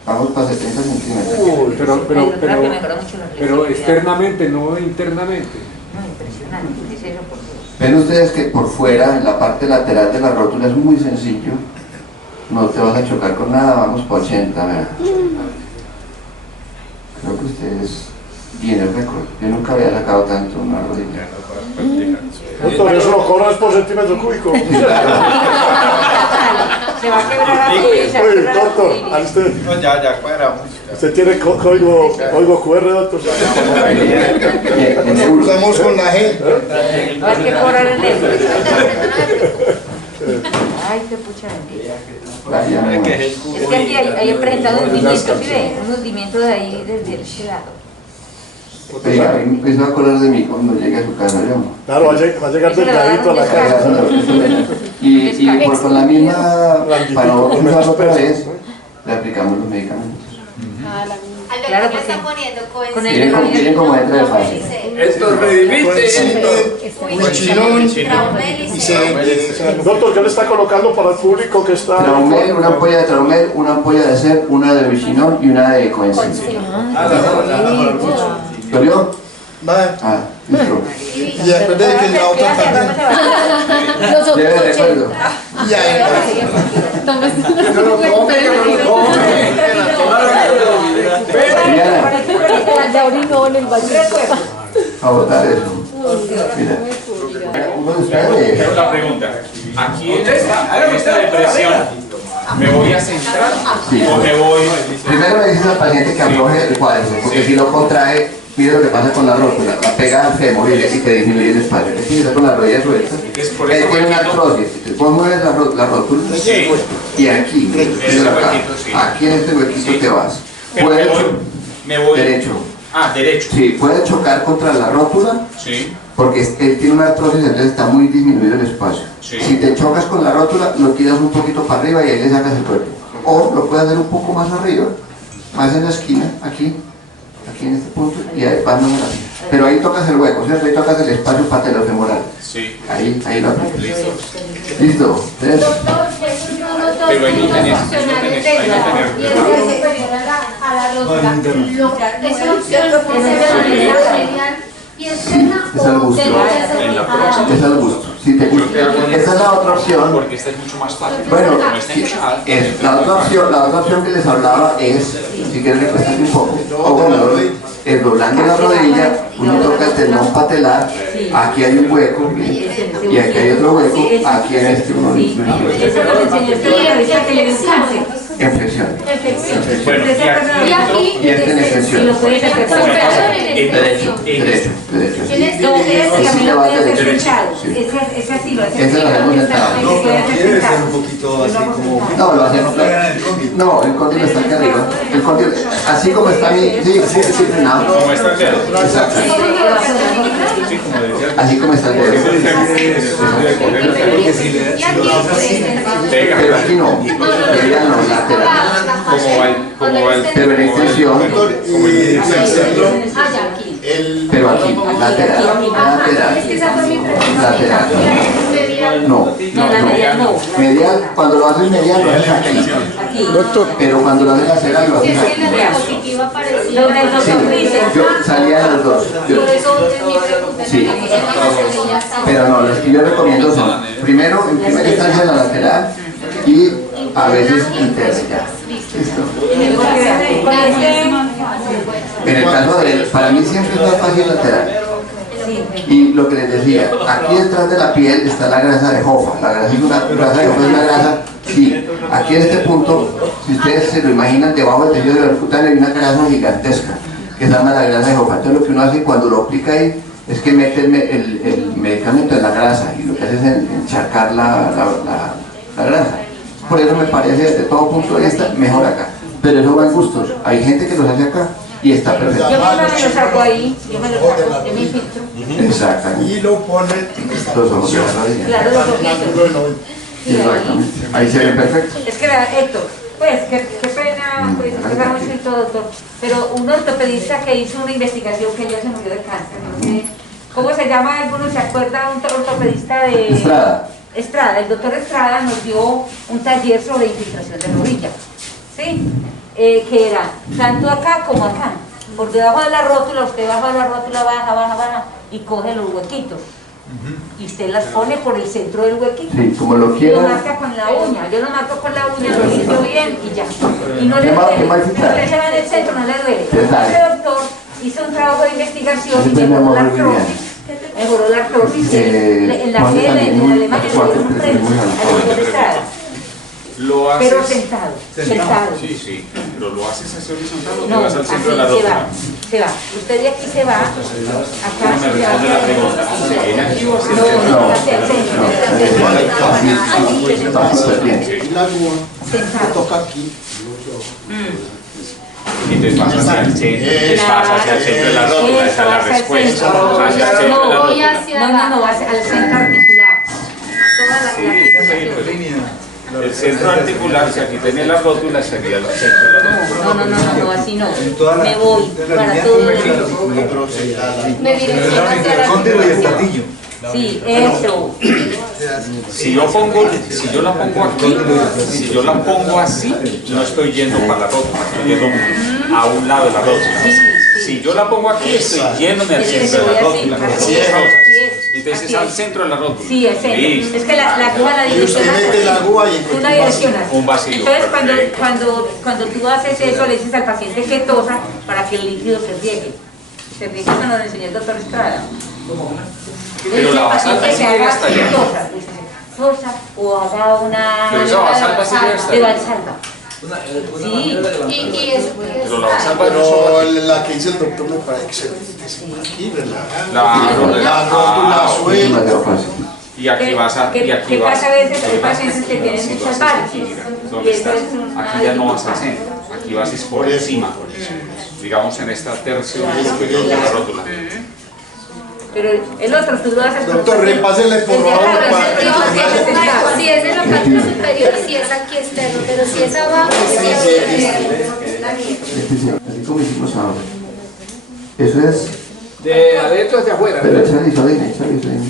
Vamos para 70 centímetros. uy, La hidroterapia mejora mucho la flexibilidad. Pero externamente, no internamente. No, impresionante, dice eso por Dios. Ven ustedes que por fuera, en la parte lateral de la rótula, es muy sencillo. No te vas a chocar con nada, vamos para 80, ¿verdad? Creo que ustedes tienen el récord. Yo nunca había sacado tanto una rodilla. doctor, eso lo cobras por centímetro cúbico. Se va a quebrar la rodilla. Uy, doctor, ¿a usted? No, ya cuadramos. ¿Usted tiene código QR, doctor? Cruzamos con la gente. No hay que cobrar el negro. Ay, qué pucha bendita. Vaya, no. Es que aquí hay presentado hundimientos, ¿sí ve? Un hundimiento de ahí desde el lado. Oiga, me empiezo a acordar de mí cuando llegue a su casa, yo. Claro, va a llegar delgadito a la casa. Y con la misma, para no usarlo otra vez, le aplicamos los medicamentos. Claro, ¿qué porque está poniendo? con Miren cómo entra de fácil. Esto redimite. Huichinón y se Doctor, ¿qué le está colocando para el público que está? Traumel, una ampolla de Traumel, una ampolla de Ser, una de Vichinón y una de Coenzim. ¿Lo vio? va. Ah, listo. Y acuérdate que la otra también. Debe de acuerdo. Y ahí. Diana, Ya orinó en el baño. a botar eso. Mira. uno de ustedes. Pero la pregunta, aquí en esta depresión, ¿me voy a centrar o me voy? Primero le dices al paciente que afloje el cuádriceps, porque si lo contrae, mire lo que pasa con la rótula, la pega al fémur y te disminuye el espacio. Es que con la rodilla suelta. Él tiene una artrosis. Vos mueves la rótula y aquí, aquí en este huequito te vas. Me voy derecho. Ah, derecho. Sí, puede chocar contra la rótula. Sí. Porque él tiene una artrosis, entonces está muy disminuido el espacio. Sí. Si te chocas con la rótula, lo tiras un poquito para arriba y ahí le sacas el cuerpo. O lo puedes hacer un poco más arriba, más en la esquina, aquí en este punto, y ahí vas más rápido. Pero ahí tocas el hueco, ¿cierto? Ahí tocas el espacio patelofemoral. Sí. Ahí lo aplicas. Listo. ¿Tres? Pero ahí no tenés, Y es superior a la rótula. Esa opción y externa Es al gusto. Es al gusto. Si te gusta. Esa es la otra opción. Porque esta es mucho más fácil. Bueno, Como está hinchada. la otra opción que les hablaba es, si quieren represar un poco, o bueno, doblando la rodilla, uno toca el tendón patelar, aquí hay un hueco, y aquí hay otro hueco, aquí en este uno. En flexión. Bueno, Y este en extensión. Derecho. Ese lo hace ese sí lo hace. Ese lo hacemos sentado. No, pero quiere ser un poquito así como... No, lo hacemos. No, el cóndilo está aquí arriba. El cóndilo, así como está mi. Sí, no. Como está el dedo. Exacto. Sí, como decía. Así como está el dedo. Pero aquí no. Ella no, lateral. ¿Cómo va el? Pero en extensión. Pero aquí, lateral. Lateral. No. Medial, cuando lo haces medial lo haces aquí. Pero cuando lo haces lateral lo haces aquí. Yo salía de los dos. Sí. Pero no, los que yo recomiendo son, primero, en primera instancia la lateral y a veces interna ya. ¿Listo? En el caso de él, para mí siempre es más fácil lateral. Y lo que les decía, aquí detrás de la piel está la grasa de jofa. La grasa de jofa es una grasa, sí, aquí en este punto, si ustedes se lo imaginan, debajo del tejido del cutáneo hay una grasa gigantesca, que se llama la grasa de jofa. Entonces lo que uno hace cuando lo aplica ahí, es que mete el medicamento en la grasa y lo que hace es encharcar la grasa. Por eso me parece, desde todo punto de vista, mejor acá. Pero eso va en gustos. Hay gente que los hace acá y está perfecto. Yo misma me lo saco ahí, yo me infiltro. Exactamente. Y lo ponen Los ojos de la rodilla. Claro, los ojitos. Exactamente. Ahí se ve perfecto. Es que era Héctor, pues qué pena, pues que está muy escrito, doctor, pero un ortopedista que hizo una investigación que ya se murió de cáncer, no sé, ¿cómo se llama? ¿Alguno se acuerda? Un ortopedista de... Estrada, el doctor Estrada nos dio un taller sobre infiltración de rodilla, ¿sí? Que era tanto acá como acá, por debajo de la rótula, usted baja la rótula, baja y coge los huequitos. Y usted las pone por el centro del huequito. Sí, como lo quiera. Lo marca con la uña. Yo lo marco con la uña, lo limpio bien y ya. Y no le duele. Usted se va en el centro, no le duele. Este doctor hizo un trabajo de investigación y mejoró la artrosis en la piel, en Alemania, le dieron un premio al doctor Estrada. Lo haces, pero sentado. Sí, pero lo haces así horizontal o no, te vas al centro de la rótula. Se va. Usted de aquí se va, acá me responde la pregunta. ¿Se viene aquí o hacia el centro? No, hacia el centro. Y la grúa se toca aquí. Y te vas hacia el centro, vas hacia el centro de la rótula, esa es la respuesta. Hacia el centro de la rótula. No, hacia el centro articular. Toda la el centro articular, si aquí tenía la rótula, sería el centro de la rótula. No, así no. Me voy para todo el mundo. Me direcciono hacia la cóndilo y el platillo. Sí, eso. Si yo la pongo aquí, si yo la pongo así, no estoy yendo para la rótula, estoy yendo a un lado de la rótula. Si yo la pongo aquí, estoy yéndome al centro de la rótula. Entonces es al centro de la rótula. Sí, es centro. Es que la aguja la direcciona. Usted mete la aguja y tú la direccionas. Un vacío. Entonces cuando tú haces eso, le dices al paciente que tosa para que el líquido se riegue. Se riegue, eso nos lo enseñó el doctor Estrada. Pero la basalpa sí llega hasta allá. Fosa o haga una... Pero esa basalpa sí llega hasta de allá. basalpa. Y eso Pero la basalpa no Pero solo... la que dice el doctor me parece que se imagina, La rótula suelta. Demasiado fácil. Y aquí vas a... Y aquí ¿Qué vas pasa a veces? Hay pacientes que tienen si lo muchas haces aquí, varices. mira, Y ¿dónde eso estás? es una... Aquí ya no vas al centro, aquí vas es por encima. Digamos en esta tercio superior de la rótula. Pero el otro, tú lo haces... Doctor, repásele por favor. Si es en la parte superior, si es aquí externo, pero si es abajo, si es externo. Así como hicimos ahora. Eso es. De adentro hacia afuera. Pero échale isodina, échale isodina.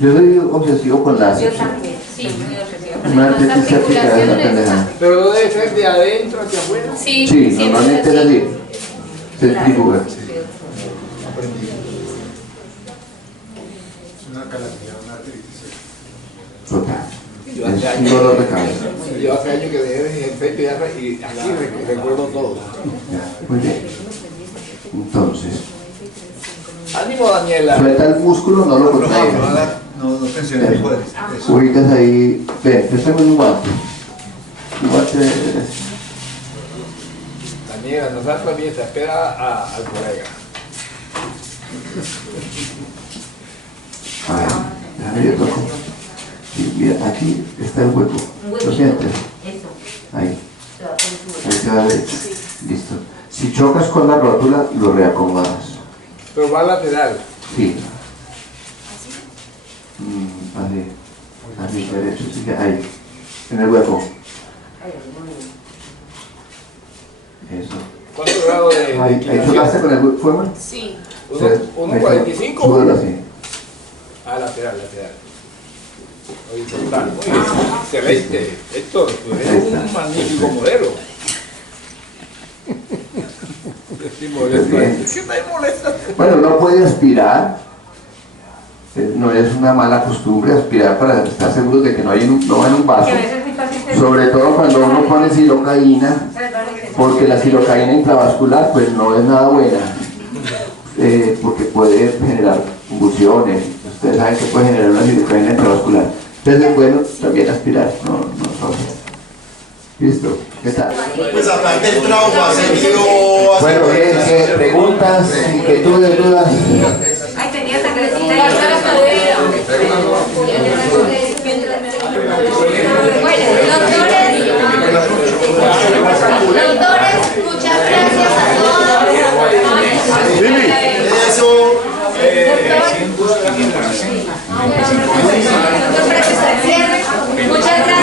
Yo soy obsesivo con las. Yo también, sí, muy obsesiva. Una artritis séptica es una pendejada. Pero debe ser de adentro hacia afuera. Sí, Sí, normalmente es así. Centrífuga. Una calamidad, una artritis. Total. Yo hace Es un años, dolor de cabeza. yo hace años que dejé el pecho y aquí recuerdo todo. Muy bien. Entonces, Ánimo, Daniela. suelta el músculo, no lo contraigas. No tensiones el cuádriceps. Eso. Ubicas ahí. Ven, préstame un guante. Un guante de. Daniela, no salta bien, se espera al colega. A ver, déjame yo toco. Sí, mira, aquí está el hueco. ¿Lo sientes? Eso. Ahí. Ahí se va derecho. Listo. Si chocas con la rótula, lo reacomodas. Pero va lateral. Sí. Así. Así, derecho. Sí, ahí. En el hueco. Eso. ¿Cuánto grado de Ahí chocaste con el hueco. ¿Fue mal? Sí. ¿Uno 45? Súbelo así. Ah, lateral. Horizontal. Muy bien. Excelente. Héctor, tú eres un magnífico modelo. Estoy molesto. ¿Qué me molesta? Bueno, no puede aspirar. No es una mala costumbre aspirar para estar seguros de que no va en un vaso. Que a veces mi paciente... Sobre todo cuando uno pone silocaína, porque la silocaína intravascular pues no es nada buena, porque puede generar convulsiones. Ustedes saben que puede generar una silocaína intravascular. Entonces es bueno también aspirar, no solo. ¿Listo? ¿Qué tal? Pues aparte del trauma, seguido. Bueno, ¿qué preguntas, inquietudes, dudas? Ay, tenía sangrecita y ahora la cadera. Doctores, muchas gracias a todos. Eso. Muchas gracias.